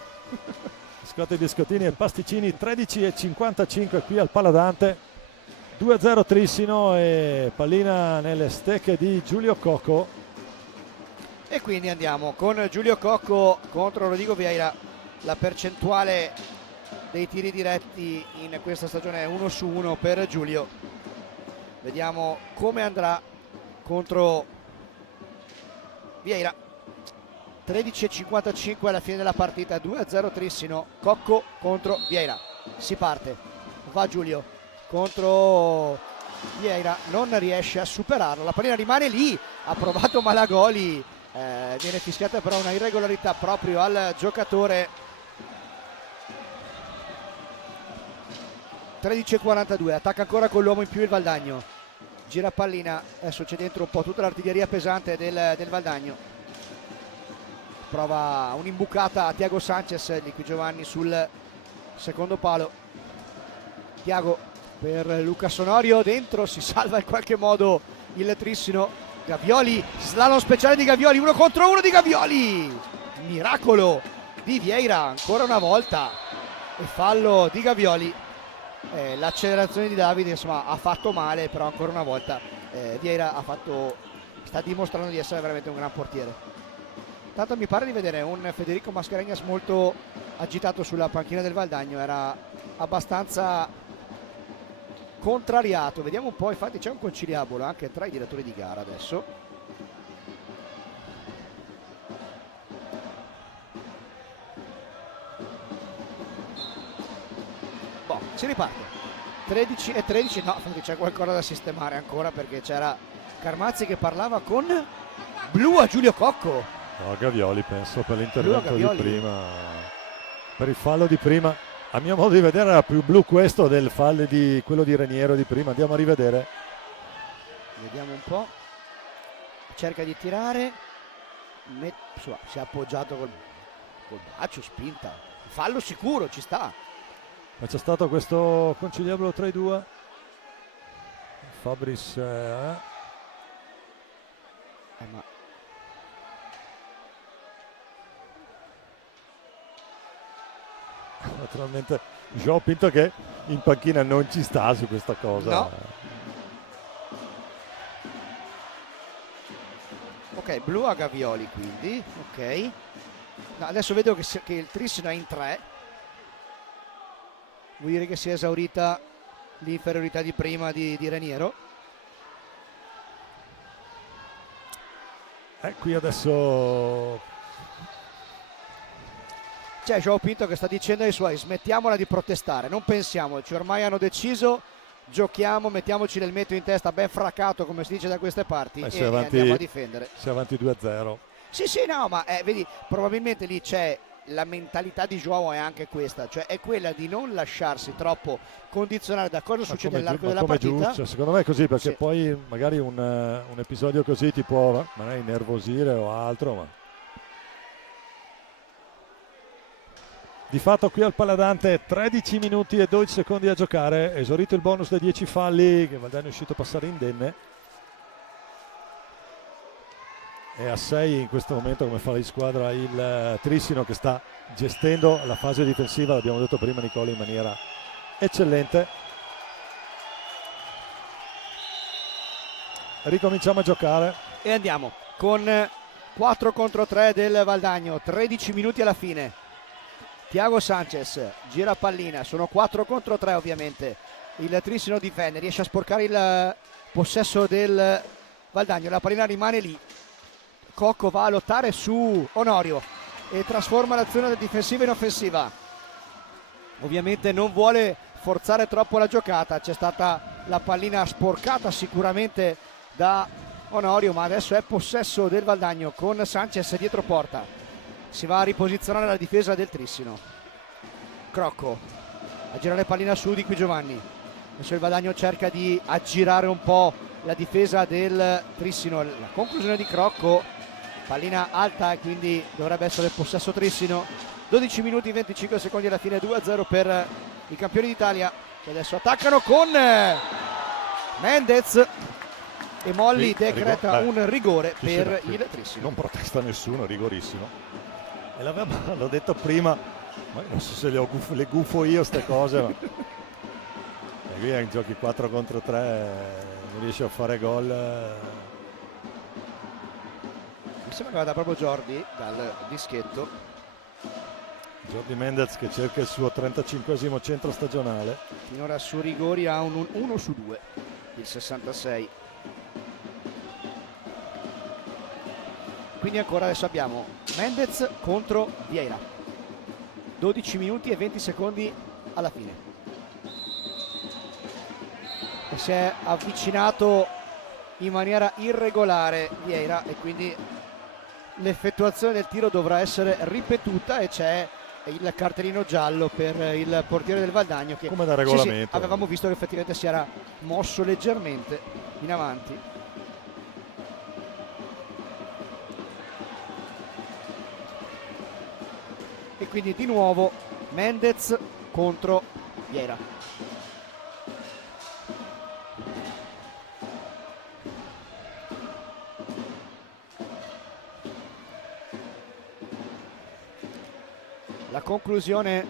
biscotti, biscottini e pasticcini, 13,55 qui al Paladante, 2-0 Trissino e pallina nelle stecche di Giulio Cocco. E quindi andiamo con Giulio Cocco contro Rodrigo Vieira. La percentuale dei tiri diretti in questa stagione è 1-1 per Giulio. Vediamo come andrà contro Vieira. 13,55 alla fine della partita, 2-0 Trissino. Cocco contro Vieira, si parte, va Giulio contro Vieira, non riesce a superarlo, la pallina rimane lì, ha provato Malagoli, viene fischiata però una irregolarità proprio al giocatore. 13,42, attacca ancora con l'uomo in più il Valdagno, gira pallina, adesso c'è dentro un po' tutta l'artiglieria pesante del Valdagno. Prova un'imbucata a Thiago Sanchez di qui Giovanni sul secondo palo. Thiago per Lucas Onorio, dentro, si salva in qualche modo il Trissino. Gavioli, slalom speciale di Gavioli, 1 contro 1 di Gavioli, miracolo di Vieira ancora una volta e fallo di Gavioli. L'accelerazione di Davide insomma ha fatto male, però ancora una volta Vieira sta dimostrando di essere veramente un gran portiere. Tanto mi pare di vedere un Federico Mascarenhas molto agitato sulla panchina del Valdagno, era abbastanza contrariato. Vediamo un po', infatti c'è un conciliabolo anche tra i direttori di gara adesso. Boh, si riparte. 13-13, no, infatti c'è qualcosa da sistemare ancora perché c'era Carmazzi che parlava con blu a Giulio Cocco. No, Gavioli penso per l'intervento di prima, per il fallo di prima. A mio modo di vedere era più blu questo del fallo di quello di Reniero di prima. Andiamo a rivedere. Vediamo un po'. Cerca di tirare. Si è appoggiato col braccio, spinta. Fallo sicuro, ci sta. Ma c'è stato questo conciliabolo tra i due. Fabris ma naturalmente João Pinto che in panchina non ci sta su questa cosa. No. Ok, blu a Gavioli quindi, ok. No, adesso vedo che il Trissino è in 3. Vuol dire che si è esaurita l'inferiorità di prima di Reniero. Qui adesso c'è João Pinto che sta dicendo ai suoi: smettiamola di protestare, non pensiamoci, ormai hanno deciso, giochiamo, mettiamoci nel metro in testa ben fracato come si dice da queste parti e andiamo a difendere. Si è avanti 2-0. Sì, no, ma vedi, probabilmente lì c'è la mentalità di João, è anche questa, cioè è quella di non lasciarsi troppo condizionare da cosa succede nell'arco della partita. Giusto, secondo me è così, perché sì. Poi magari un episodio così ti può magari innervosire o altro, ma di fatto qui al Paladante 13 minuti e 12 secondi a giocare, esaurito il bonus dei 10 falli che Valdagno è uscito a passare indenne, e a 6 in questo momento come fa di squadra il Trissino, che sta gestendo la fase difensiva, l'abbiamo detto prima Nicola, in maniera eccellente. Ricominciamo a giocare e andiamo con 4 contro 3 del Valdagno, 13 minuti alla fine. Thiago Sanchez gira pallina, sono 4 contro 3 ovviamente, il Trissino difende, riesce a sporcare il possesso del Valdagno, la pallina rimane lì, Cocco va a lottare su Onorio e trasforma l'azione difensiva in offensiva, ovviamente non vuole forzare troppo la giocata, c'è stata la pallina sporcata sicuramente da Onorio, ma adesso è possesso del Valdagno con Sanchez dietro porta. Si va a riposizionare la difesa del Trissino. Crocco a girare pallina su di qui Giovanni. Adesso il Valdagno cerca di aggirare un po' la difesa del Trissino. La conclusione di Crocco, pallina alta e quindi dovrebbe essere possesso Trissino. 12 minuti e 25 secondi alla fine, 2-0 per i campioni d'Italia, che adesso attaccano con Mendez e Molli decreta un rigore per il Trissino. Non protesta nessuno, rigorissimo. E l'ho detto prima, Ma non so se le gufo io ste cose, ma e qui giochi 4 contro 3, non riesce a fare gol. Mi sembra che vada proprio Jordi dal dischetto. Jordi Mendez che cerca il suo 35esimo centro stagionale. Finora su rigori ha un 1 su 2, il 66. Quindi ancora adesso abbiamo Mendez contro Vieira. 12 minuti e 20 secondi alla fine. E si è avvicinato in maniera irregolare Vieira e quindi l'effettuazione del tiro dovrà essere ripetuta e c'è il cartellino giallo per il portiere del Valdagno che come da regolamento. Sì, avevamo visto che effettivamente si era mosso leggermente in avanti. E quindi di nuovo Mendez contro Vieira. La conclusione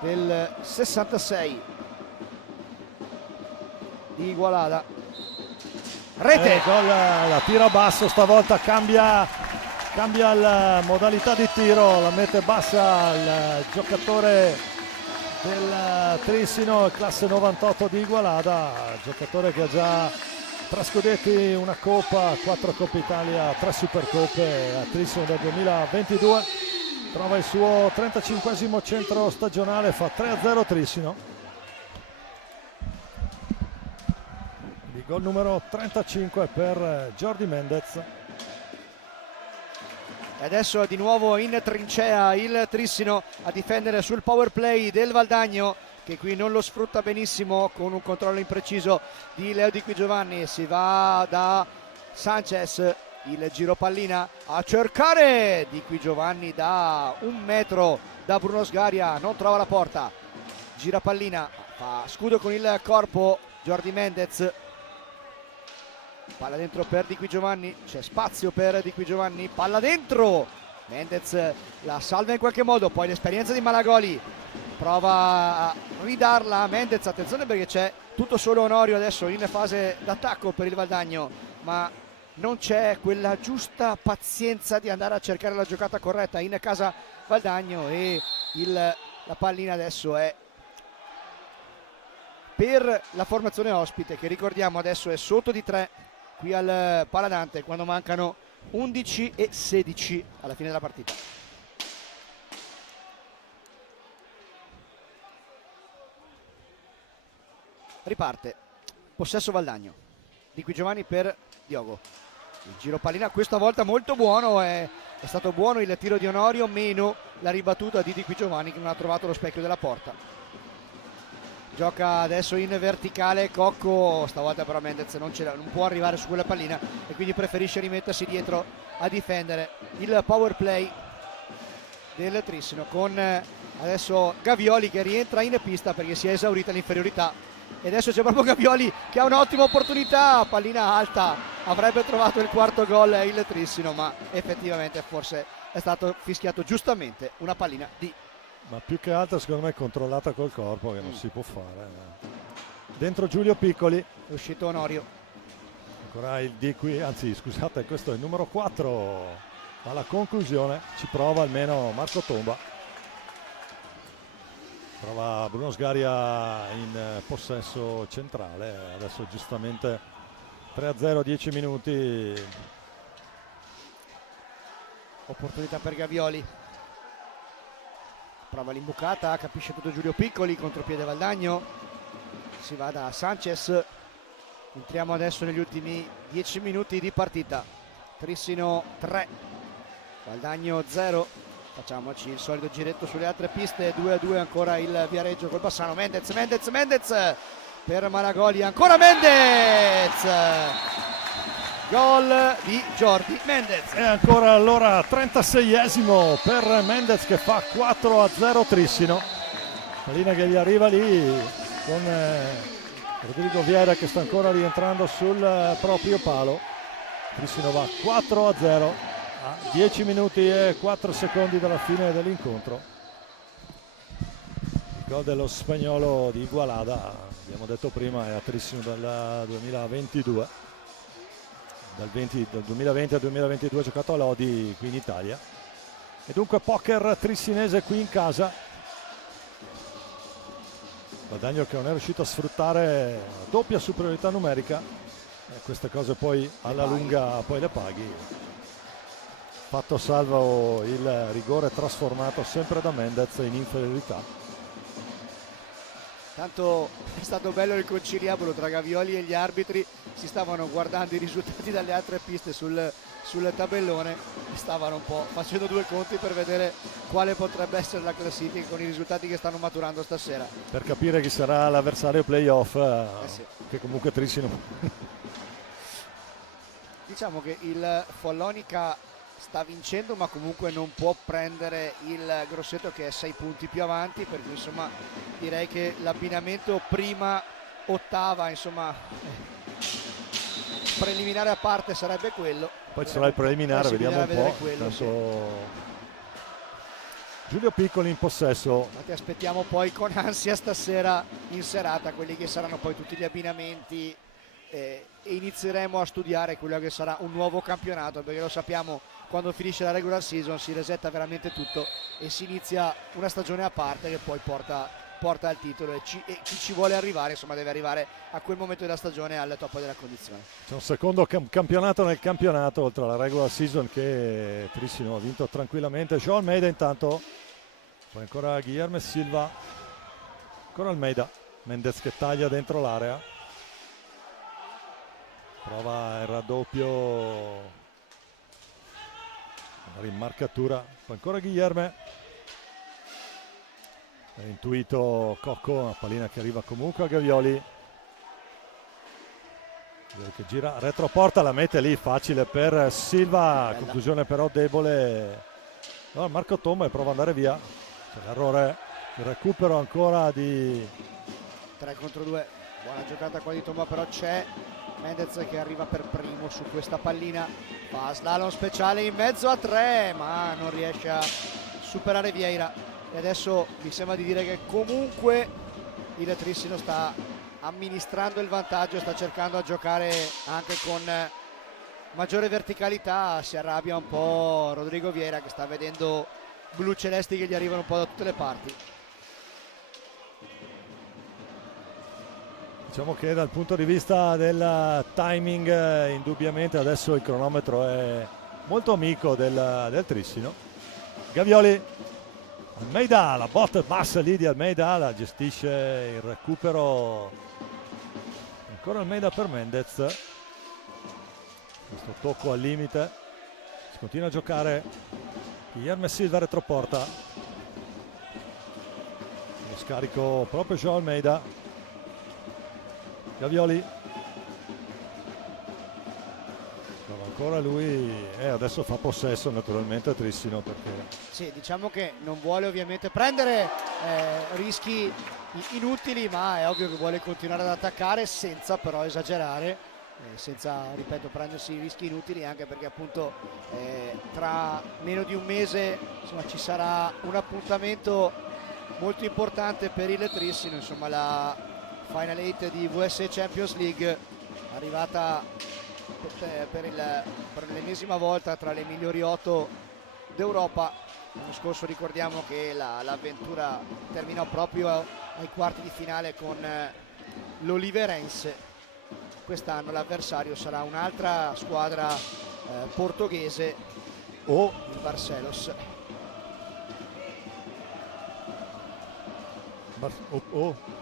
del 66 di Igualada. Rete! Gol, la tira basso, stavolta cambia la modalità di tiro, la mette bassa il giocatore del Trissino, classe 98 di Igualada, giocatore che ha già 3 scudetti, una Coppa, 4 Coppe Italia, 3 Supercoppe a Trissino del 2022. Trova il suo 35esimo centro stagionale, fa 3-0 Trissino. Il gol numero 35 per Jordi Mendez. E adesso di nuovo in trincea il Trissino a difendere sul power play del Valdagno, che qui non lo sfrutta benissimo con un controllo impreciso di Leo Di Qui Giovanni. Si va da Sanchez, il giro pallina a cercare Di Qui Giovanni da 1 metro da Bruno Sgaria, non trova la porta, gira pallina, fa scudo con il corpo Jordi Mendez, palla dentro per Di Qui Giovanni, c'è spazio per Di Qui Giovanni, palla dentro, Mendez la salva in qualche modo, poi l'esperienza di Malagoli prova a ridarla. Mendez, attenzione perché c'è tutto solo Onorio adesso in fase d'attacco per il Valdagno, ma non c'è quella giusta pazienza di andare a cercare la giocata corretta in casa Valdagno e la pallina adesso è per la formazione ospite, che ricordiamo adesso è sotto di 3 qui al Paladante quando mancano 11 e 16 alla fine della partita. Riparte possesso Valdagno, Di Qui Giovanni per Diogo, il giro pallina questa volta molto buono, è stato buono il tiro di Onorio, meno la ribattuta di Qui Giovanni che non ha trovato lo specchio della porta. Gioca adesso in verticale Cocco, stavolta però Mendez non può arrivare su quella pallina e quindi preferisce rimettersi dietro a difendere il power play del Trissino, con adesso Gavioli che rientra in pista perché si è esaurita l'inferiorità. E adesso c'è proprio Gavioli che ha un'ottima opportunità, pallina alta, avrebbe trovato il quarto gol il Trissino, ma effettivamente forse è stato fischiato giustamente una pallina di... Ma più che altro secondo me è controllata col corpo, che non si può fare. Dentro Giulio Piccoli. È uscito Onorio. Ancora il Di Qui, anzi scusate, questo è il numero 4 alla conclusione, ci prova almeno Marco Tomba. Trova Bruno Sgaria in possesso centrale, adesso giustamente 3-0, 10 minuti. Opportunità per Gavioli, prova l'imbucata, capisce tutto Giulio Piccoli, contropiede Valdagno, si va da Sanchez. Entriamo adesso negli ultimi 10 minuti di partita, Trissino 3, Valdagno 0. Facciamoci il solito giretto sulle altre piste, 2-2 ancora il Viareggio col Bassano. Mendez per Malagoli, ancora Mendez, gol di Jordi Mendez. E ancora allora 36esimo per Mendez che fa 4-0 Trissino, pallina che gli arriva lì con Rodrigo Vieira che sta ancora rientrando sul proprio palo. Trissino va 4-0 a 10 minuti e 4 secondi dalla fine dell'incontro. Il gol dello spagnolo di Igualada, abbiamo detto prima, è attrissimo dal 2022. Dal 2020 al 2022 ha giocato a Lodi qui in Italia. E dunque poker trissinese qui in casa. Guadagno che non è riuscito a sfruttare, la doppia superiorità numerica. E queste cose poi alla lunga poi le paghi. Fatto salvo il rigore trasformato sempre da Mendez in inferiorità. Tanto è stato bello il conciliabolo tra Gavioli e gli arbitri, si stavano guardando i risultati dalle altre piste sul tabellone e stavano un po' facendo due conti per vedere quale potrebbe essere la classifica con i risultati che stanno maturando stasera. Per capire chi sarà l'avversario playoff, sì. che comunque Trissino. Diciamo che il Follonica sta vincendo, ma comunque non può prendere il Grosseto che è 6 punti più avanti, per cui insomma direi che l'abbinamento prima ottava, insomma preliminare a parte sarebbe quello. Poi ci sarà il preliminare, vediamo un po'. Quello, tanto... sì. Giulio Piccoli in possesso. Infatti aspettiamo poi con ansia stasera in serata quelli che saranno poi tutti gli abbinamenti e inizieremo a studiare quello che sarà un nuovo campionato, perché lo sappiamo, quando finisce la regular season si resetta veramente tutto e si inizia una stagione a parte che poi porta al titolo e chi ci vuole arrivare insomma deve arrivare a quel momento della stagione al top della condizione. C'è un secondo campionato nel campionato oltre alla regular season che Trissino ha vinto tranquillamente. João Almeida intanto, poi ancora Guilherme Silva, ancora Almeida, Mendez che taglia dentro l'area, prova il raddoppio, una rimarcatura, poi ancora Guilherme. È intuito Cocco, una pallina che arriva comunque a Gavioli che gira retroporta, la mette lì facile per Silva. Bella. Conclusione però debole. No, Marco Tomba e prova ad andare via, c'è l'errore, il recupero ancora di 3 contro 2, buona giocata qua di Tomba, però c'è Mendez che arriva per primo su questa pallina, fa slalom speciale in mezzo a 3 ma non riesce a superare Vieira. E adesso mi sembra di dire che comunque il Trissino sta amministrando il vantaggio, sta cercando a giocare anche con maggiore verticalità. Si arrabbia un po' Rodrigo Vieira che sta vedendo blu celesti che gli arrivano un po' da tutte le parti. Diciamo che dal punto di vista del timing indubbiamente adesso il cronometro è molto amico del Trissino. Gavioli, Almeida, la botta bassa lì di Almeida, la gestisce il recupero, ancora Almeida per Mendez, questo tocco al limite, si continua a giocare, Guilherme Silva retroporta, lo scarico proprio João Almeida, Gavioli, ancora lui adesso fa possesso naturalmente Trissino, perché sì, diciamo che non vuole ovviamente prendere rischi inutili, ma è ovvio che vuole continuare ad attaccare senza però esagerare, senza, ripeto, prendersi rischi inutili, anche perché appunto tra meno di un mese insomma ci sarà un appuntamento molto importante per il Trissino, insomma la Final 8 di VSE Champions League, arrivata per l'ennesima volta tra le migliori 8 d'Europa. L'anno scorso ricordiamo che l'avventura terminò proprio ai quarti di finale con l'Oliverense. Quest'anno l'avversario sarà un'altra squadra portoghese o il Barcelos.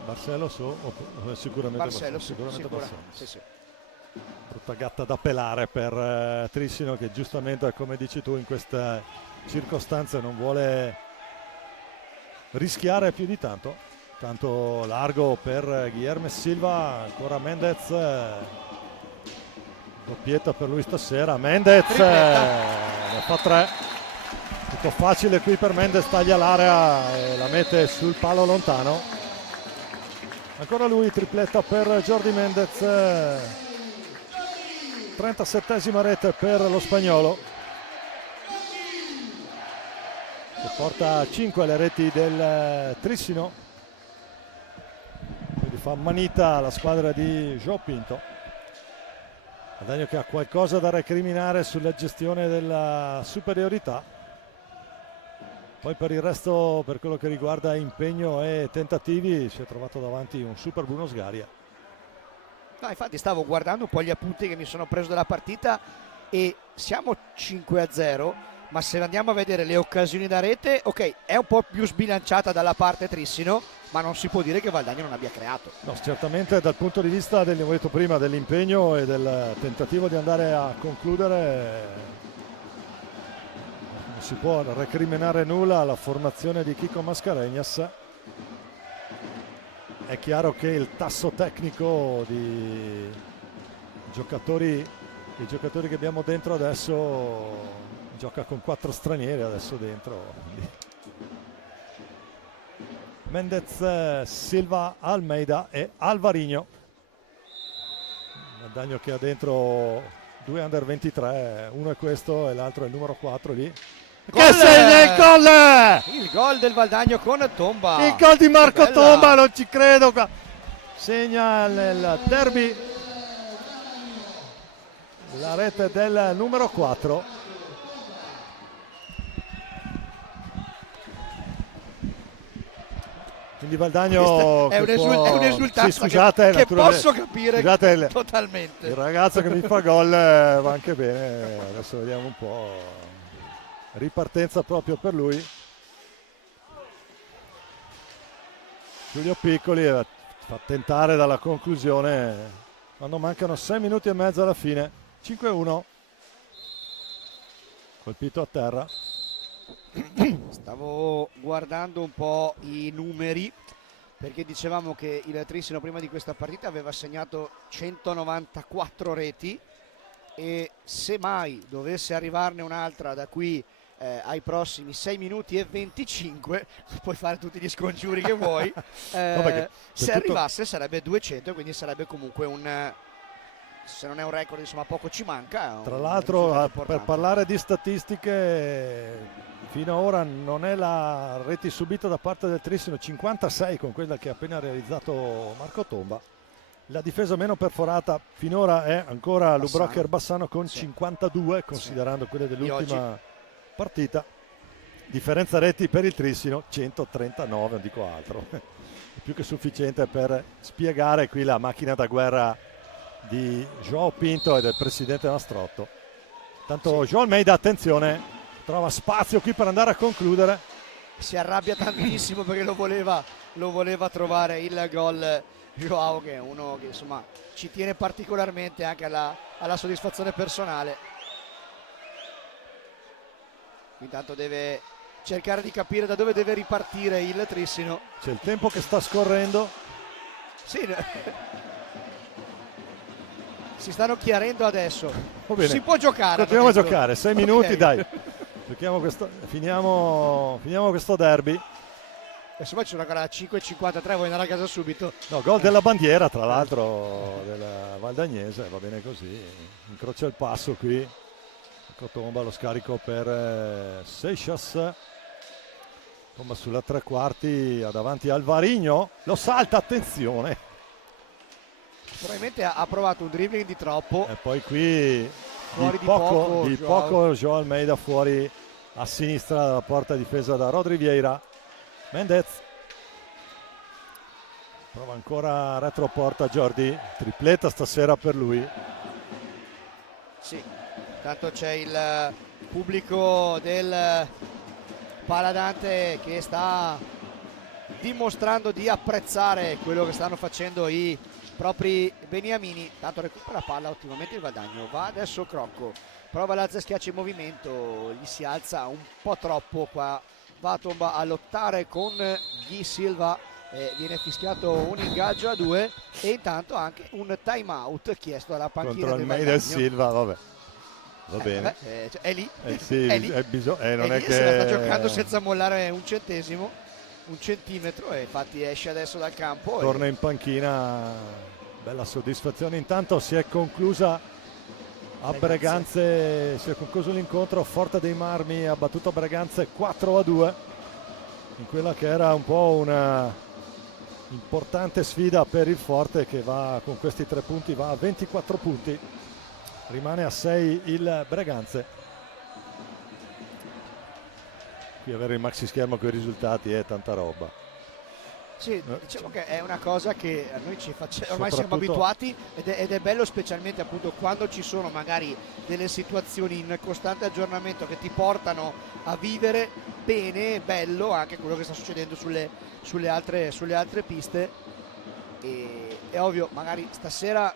Barcelos o sicuramente Barcelos. Sicuramente Barcelos. Sì, sì. Brutta gatta da pelare per Trissino, che giustamente, come dici tu, in queste circostanze non vuole rischiare più di tanto. Tanto largo per Guilherme Silva, ancora Mendez, doppietta per lui stasera, Mendez ne fa 3, tutto facile qui per Mendez, taglia l'area e la mette sul palo lontano, ancora lui, tripletta per Jordi Mendez, 37esima rete per lo spagnolo. che porta a 5 le reti del Trissino, quindi fa manita la squadra di João Pinto. Guadagno che ha qualcosa da recriminare sulla gestione della superiorità. Poi per il resto, per quello che riguarda impegno e tentativi, si è trovato davanti un super Bruno Sgaria. No, infatti stavo guardando un po' gli appunti che mi sono preso dalla partita e siamo 5-0, ma se andiamo a vedere le occasioni da rete, ok, è un po' più sbilanciata dalla parte Trissino, ma non si può dire che Valdagno non abbia creato. No, certamente dal punto di vista, ho detto prima, dell'impegno e del tentativo di andare a concludere, non si può recriminare nulla alla formazione di Chico Mascarenhas. È chiaro che il tasso tecnico dei giocatori che abbiamo dentro adesso, gioca con 4 stranieri adesso dentro. Mendez, Silva, Almeida e Alvarinho. Guadagno che ha dentro 2 under 23, uno è questo e l'altro è il numero 4 lì. Che segna il gol! Il gol del Valdagno con Tomba. Il gol di Marco Tomba, non ci credo qua. Segna nel derby la rete del numero 4. Quindi Valdagno è un'esultanza sì, scusate, che posso capire, scusate, totalmente. Il ragazzo che mi fa gol va anche bene. Adesso vediamo un po'. Ripartenza proprio per lui. Giulio Piccoli fa tentare dalla conclusione quando mancano 6 minuti e mezzo alla fine. 5-1. Colpito a terra. Stavo guardando un po' i numeri, perché dicevamo che il Trissino prima di questa partita aveva segnato 194 reti e se mai dovesse arrivarne un'altra da qui ai prossimi 6 minuti e 25, puoi fare tutti gli scongiuri che vuoi, se arrivasse sarebbe 200, quindi sarebbe comunque se non è un record, insomma, poco ci manca. Tra l'altro, per parlare di statistiche, fino ad ora non è la reti subita da parte del Trissino, 56 con quella che ha appena realizzato Marco Tomba. La difesa meno perforata finora è ancora Lubrocker Bassano con 52, considerando quelle dell'ultima partita. Differenza reti per il Trissino 139, non dico altro. È più che sufficiente per spiegare qui la macchina da guerra di João Pinto e del presidente Mastrotto. Tanto João Almeida, attenzione, trova spazio qui per andare a concludere. Si arrabbia tantissimo perché lo voleva trovare il gol João, che è uno che insomma ci tiene particolarmente anche alla soddisfazione personale. Intanto deve cercare di capire da dove deve ripartire il Trissino. C'è il tempo che sta scorrendo. Sì, si stanno chiarendo adesso. Si può giocare. Continuiamo a giocare, 6 minuti, dai. Finiamo questo derby. Insomma ci sono ancora 5:53, vuoi andare a casa subito? No, gol della bandiera, tra l'altro, della Valdagnese, va bene così. Incrocia il passo qui. Tomba, lo scarico per Seixas. Tomba sulla 3/4, ha davanti Alvarinho, lo salta, attenzione. Probabilmente ha provato un dribbling di troppo. E poi qui di poco João Almeida fuori a sinistra dalla porta difesa da Rodri Vieira. Mendez prova ancora retroporta Jordi, tripletta stasera per lui. Sì, tanto c'è il pubblico del Paladante che sta dimostrando di apprezzare quello che stanno facendo i propri beniamini. Tanto recupera la palla ottimamente il Valdagno, va adesso Crocco, prova l'alza e schiaccia in movimento, gli si alza un po' troppo qua, va a Tomba a lottare con Ghi Silva, viene fischiato un ingaggio a 2 e intanto anche un time out chiesto dalla panchina contro del Almeida Valdagno. e Silva, vabbè, va bene, è lì, sì, è lì, non è che se la sta giocando senza mollare un centesimo, un centimetro, e infatti esce adesso dal campo, torna in panchina. Bella soddisfazione. Intanto si è conclusa a Breganze. Si è concluso l'incontro, Forte dei Marmi ha battuto Breganze 4-2 in quella che era un po' una importante sfida per il Forte, che va con questi 3 punti, va a 24 punti, rimane a 6 il Breganze. Qui avere il maxi schermo con i risultati è tanta roba. Sì, diciamo che è una cosa che a noi ormai siamo abituati ed è bello, specialmente appunto quando ci sono magari delle situazioni in costante aggiornamento che ti portano a vivere bene, bello anche quello che sta succedendo sulle altre piste. E è ovvio, magari stasera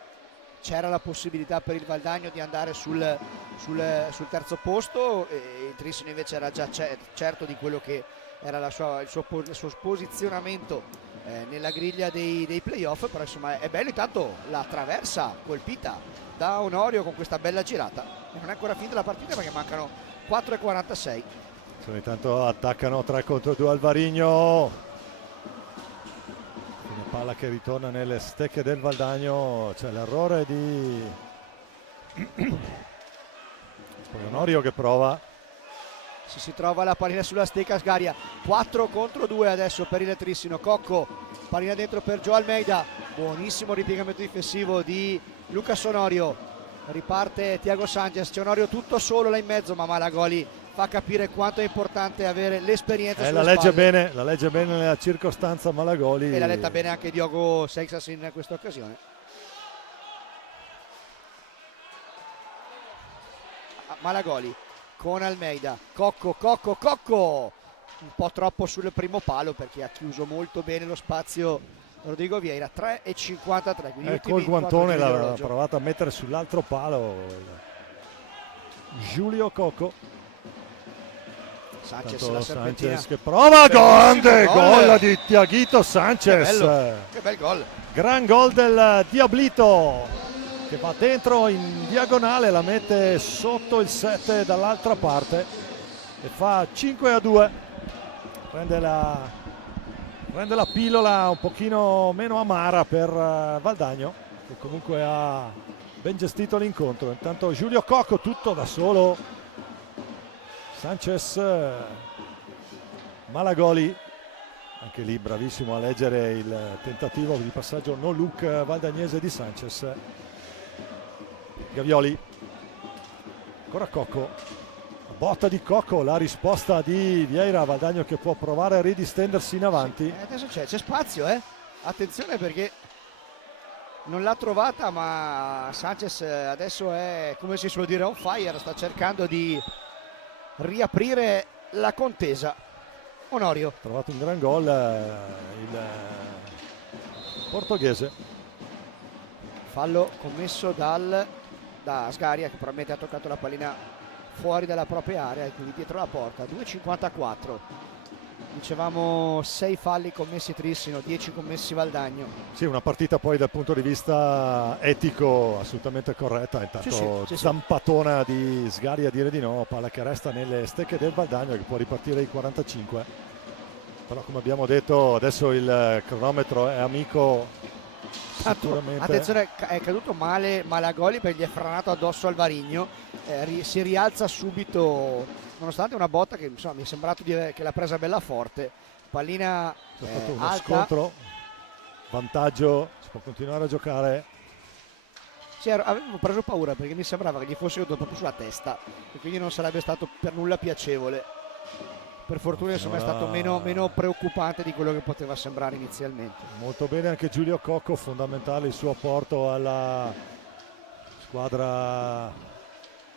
c'era la possibilità per il Valdagno di andare sul terzo posto, e il Trissino invece era già certo di quello che era il suo posizionamento nella griglia dei playoff. Però insomma è bello, intanto la traversa colpita da Onorio con questa bella girata, e non è ancora finita la partita perché mancano 4:46. Ogni tanto attaccano 3 contro 2 Alvarigno, una palla che ritorna nelle stecche del Valdagno, c'è l'errore di Onorio che prova. Si trova la pallina sulla stecca Sgaria, 4 contro 2 adesso per il Trissino. Cocco, pallina dentro per Joe Almeida, buonissimo ripiegamento difensivo di Lucas Onorio, riparte Thiago Sanchez, c'è Onorio tutto solo là in mezzo, ma Malagoli fa capire quanto è importante avere l'esperienza la legge bene nella circostanza Malagoli, e l'ha letta bene anche Diogo Seixas in questa occasione. Malagoli con Almeida, Cocco, un po' troppo sul primo palo perché ha chiuso molto bene lo spazio Rodrigo Vieira. 3:53, col guantone l'ha provato a mettere sull'altro palo Giulio Cocco. Sanchez che prova, grande gol di Tiaguito Sanchez, che bel gol, gran gol del Diablito che va dentro in diagonale, la mette sotto il 7 dall'altra parte e fa 5-2. Prende la pillola un pochino meno amara per Valdagno, che comunque ha ben gestito l'incontro. Intanto Giulio Cocco tutto da solo, Sanchez, Malagoli anche lì bravissimo a leggere il tentativo di passaggio no look valdagnese di Sanchez. Gavioli, ancora Cocco, botta di Cocco, la risposta di Vieira, Valdagno che può provare a ridistendersi in avanti. Adesso c'è spazio, attenzione perché non l'ha trovata, ma Sanchez adesso è, come si suol dire, on fire, sta cercando di riaprire la contesa. Onorio ha trovato un gran gol il portoghese. Fallo commesso da Sgaria, che probabilmente ha toccato la pallina fuori dalla propria area e quindi dietro la porta. 2:54, dicevamo 6 falli commessi Trissino, 10 commessi Valdagno. Sì, una partita poi dal punto di vista etico assolutamente corretta. Intanto zampatona di Sgaria a dire di no, palla che resta nelle stecche del Valdagno che può ripartire ai 45. Però come abbiamo detto adesso il cronometro è amico. Attenzione, è caduto male Malagoli perché gli è franato addosso Alvarigno, si rialza subito nonostante una botta che insomma mi è sembrato che l'ha presa bella forte. Pallina c'è stato uno alta, scontro, vantaggio, si può continuare a giocare. sì, avevo preso paura perché mi sembrava che gli fosse caduto proprio sulla testa e quindi non sarebbe stato per nulla piacevole. Per fortuna insomma è stato meno preoccupante di quello che poteva sembrare inizialmente. Molto bene anche Giulio Cocco, fondamentale il suo apporto alla squadra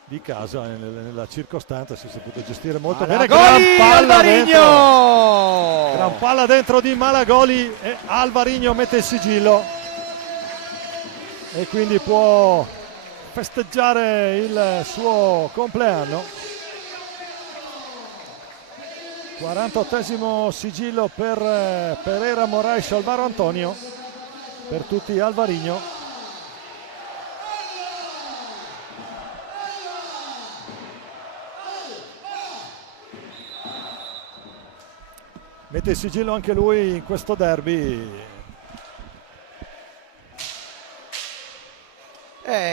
di casa nella circostanza, si è saputo gestire molto bene. Gran palla dentro di Malagoli e Alvarigno mette il sigillo e quindi può festeggiare il suo compleanno. 48esimo sigillo per Pereira, Moraes, Alvaro Antonio, per tutti Alvarigno. Mette il sigillo anche lui in questo derby.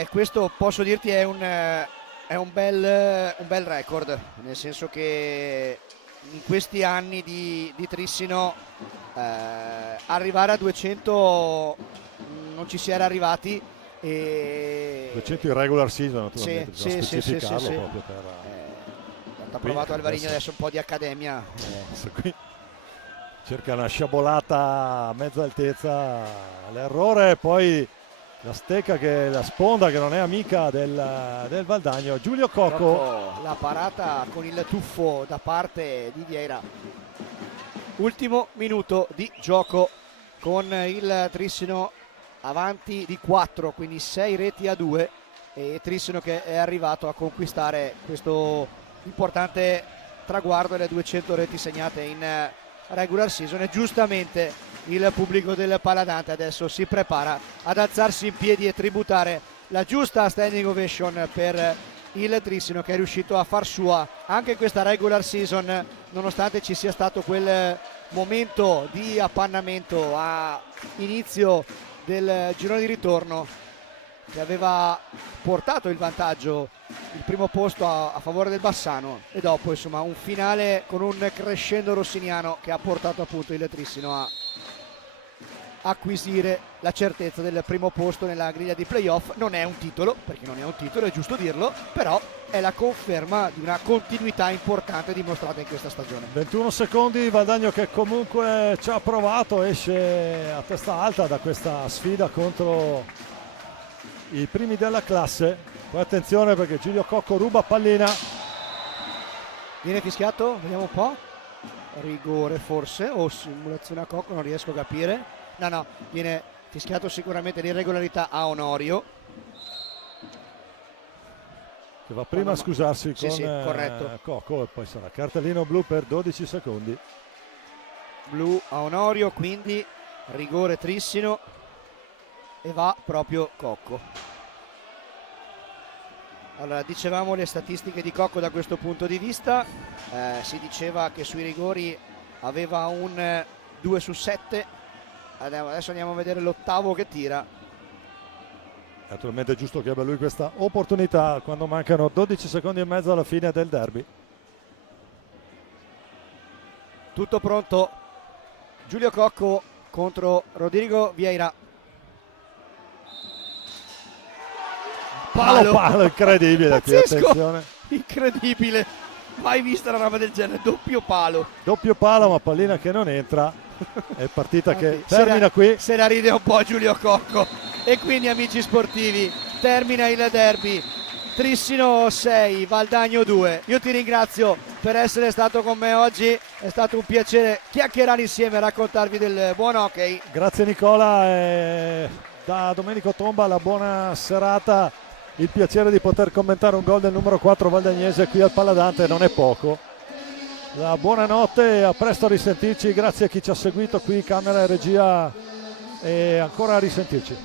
Questo posso dirti è un bel record, nel senso che in questi anni di Trissino arrivare a 200 non ci si era arrivati. 200 in regular season, naturalmente, sì, bisogna sì, specificarlo sì, sì. proprio per... Ha provato Alvarinho adesso un po' di accademia. Qui cerca una sciabolata a mezza altezza, l'errore, poi la stecca, che la sponda che non è amica del Valdagno. Giulio Cocco, la parata con il tuffo da parte di Vieira. Ultimo minuto di gioco con il Trissino avanti di 4, quindi 6 reti a 2, e Trissino che è arrivato a conquistare questo importante traguardo delle 200 reti segnate in regular season, e giustamente il pubblico del Paladante adesso si prepara ad alzarsi in piedi e tributare la giusta standing ovation per il Trissino, che è riuscito a far sua anche questa regular season, nonostante ci sia stato quel momento di appannamento a inizio del girone di ritorno che aveva portato il vantaggio, il primo posto a favore del Bassano, e dopo insomma un finale con un crescendo rossiniano che ha portato appunto il Trissino a acquisire la certezza del primo posto nella griglia di playoff. Non è un titolo, perché non è un titolo, è giusto dirlo, però è la conferma di una continuità importante dimostrata in questa stagione. 21 secondi, Valdagno che comunque ci ha provato, esce a testa alta da questa sfida contro i primi della classe. Poi attenzione, perché Giulio Cocco ruba pallina. Viene fischiato, vediamo un po', rigore forse, o simulazione a Cocco, non riesco a capire. No, viene fischiato sicuramente l'irregolarità a Onorio, che va prima a scusarsi con corretto. Cocco, e poi sarà cartellino blu per 12 secondi. Blu a Onorio, quindi rigore Trissino, e va proprio Cocco. Allora, dicevamo le statistiche di Cocco da questo punto di vista, si diceva che sui rigori aveva un 2 su 7, adesso andiamo a vedere l'ottavo che tira. Naturalmente è giusto che abbia lui questa opportunità quando mancano 12 secondi e mezzo alla fine del derby. Tutto pronto, Giulio Cocco contro Rodrigo Vieira. Palo, incredibile qui, attenzione. Incredibile, mai vista una roba del genere, doppio palo. Doppio palo, ma pallina che non entra. È partita che termina qui. Se la ride un po' Giulio Cocco. E quindi, amici sportivi, termina il derby. Trissino 6, Valdagno 2. Io ti ringrazio per essere stato con me oggi, è stato un piacere chiacchierare insieme e raccontarvi del buon hockey. Grazie Nicola, e da Domenico Tomba la buona serata, il piacere di poter commentare un gol del numero 4 valdagnese qui al Paladante non è poco. La buonanotte, a presto a risentirci, grazie a chi ci ha seguito qui, camera e regia, e ancora a risentirci.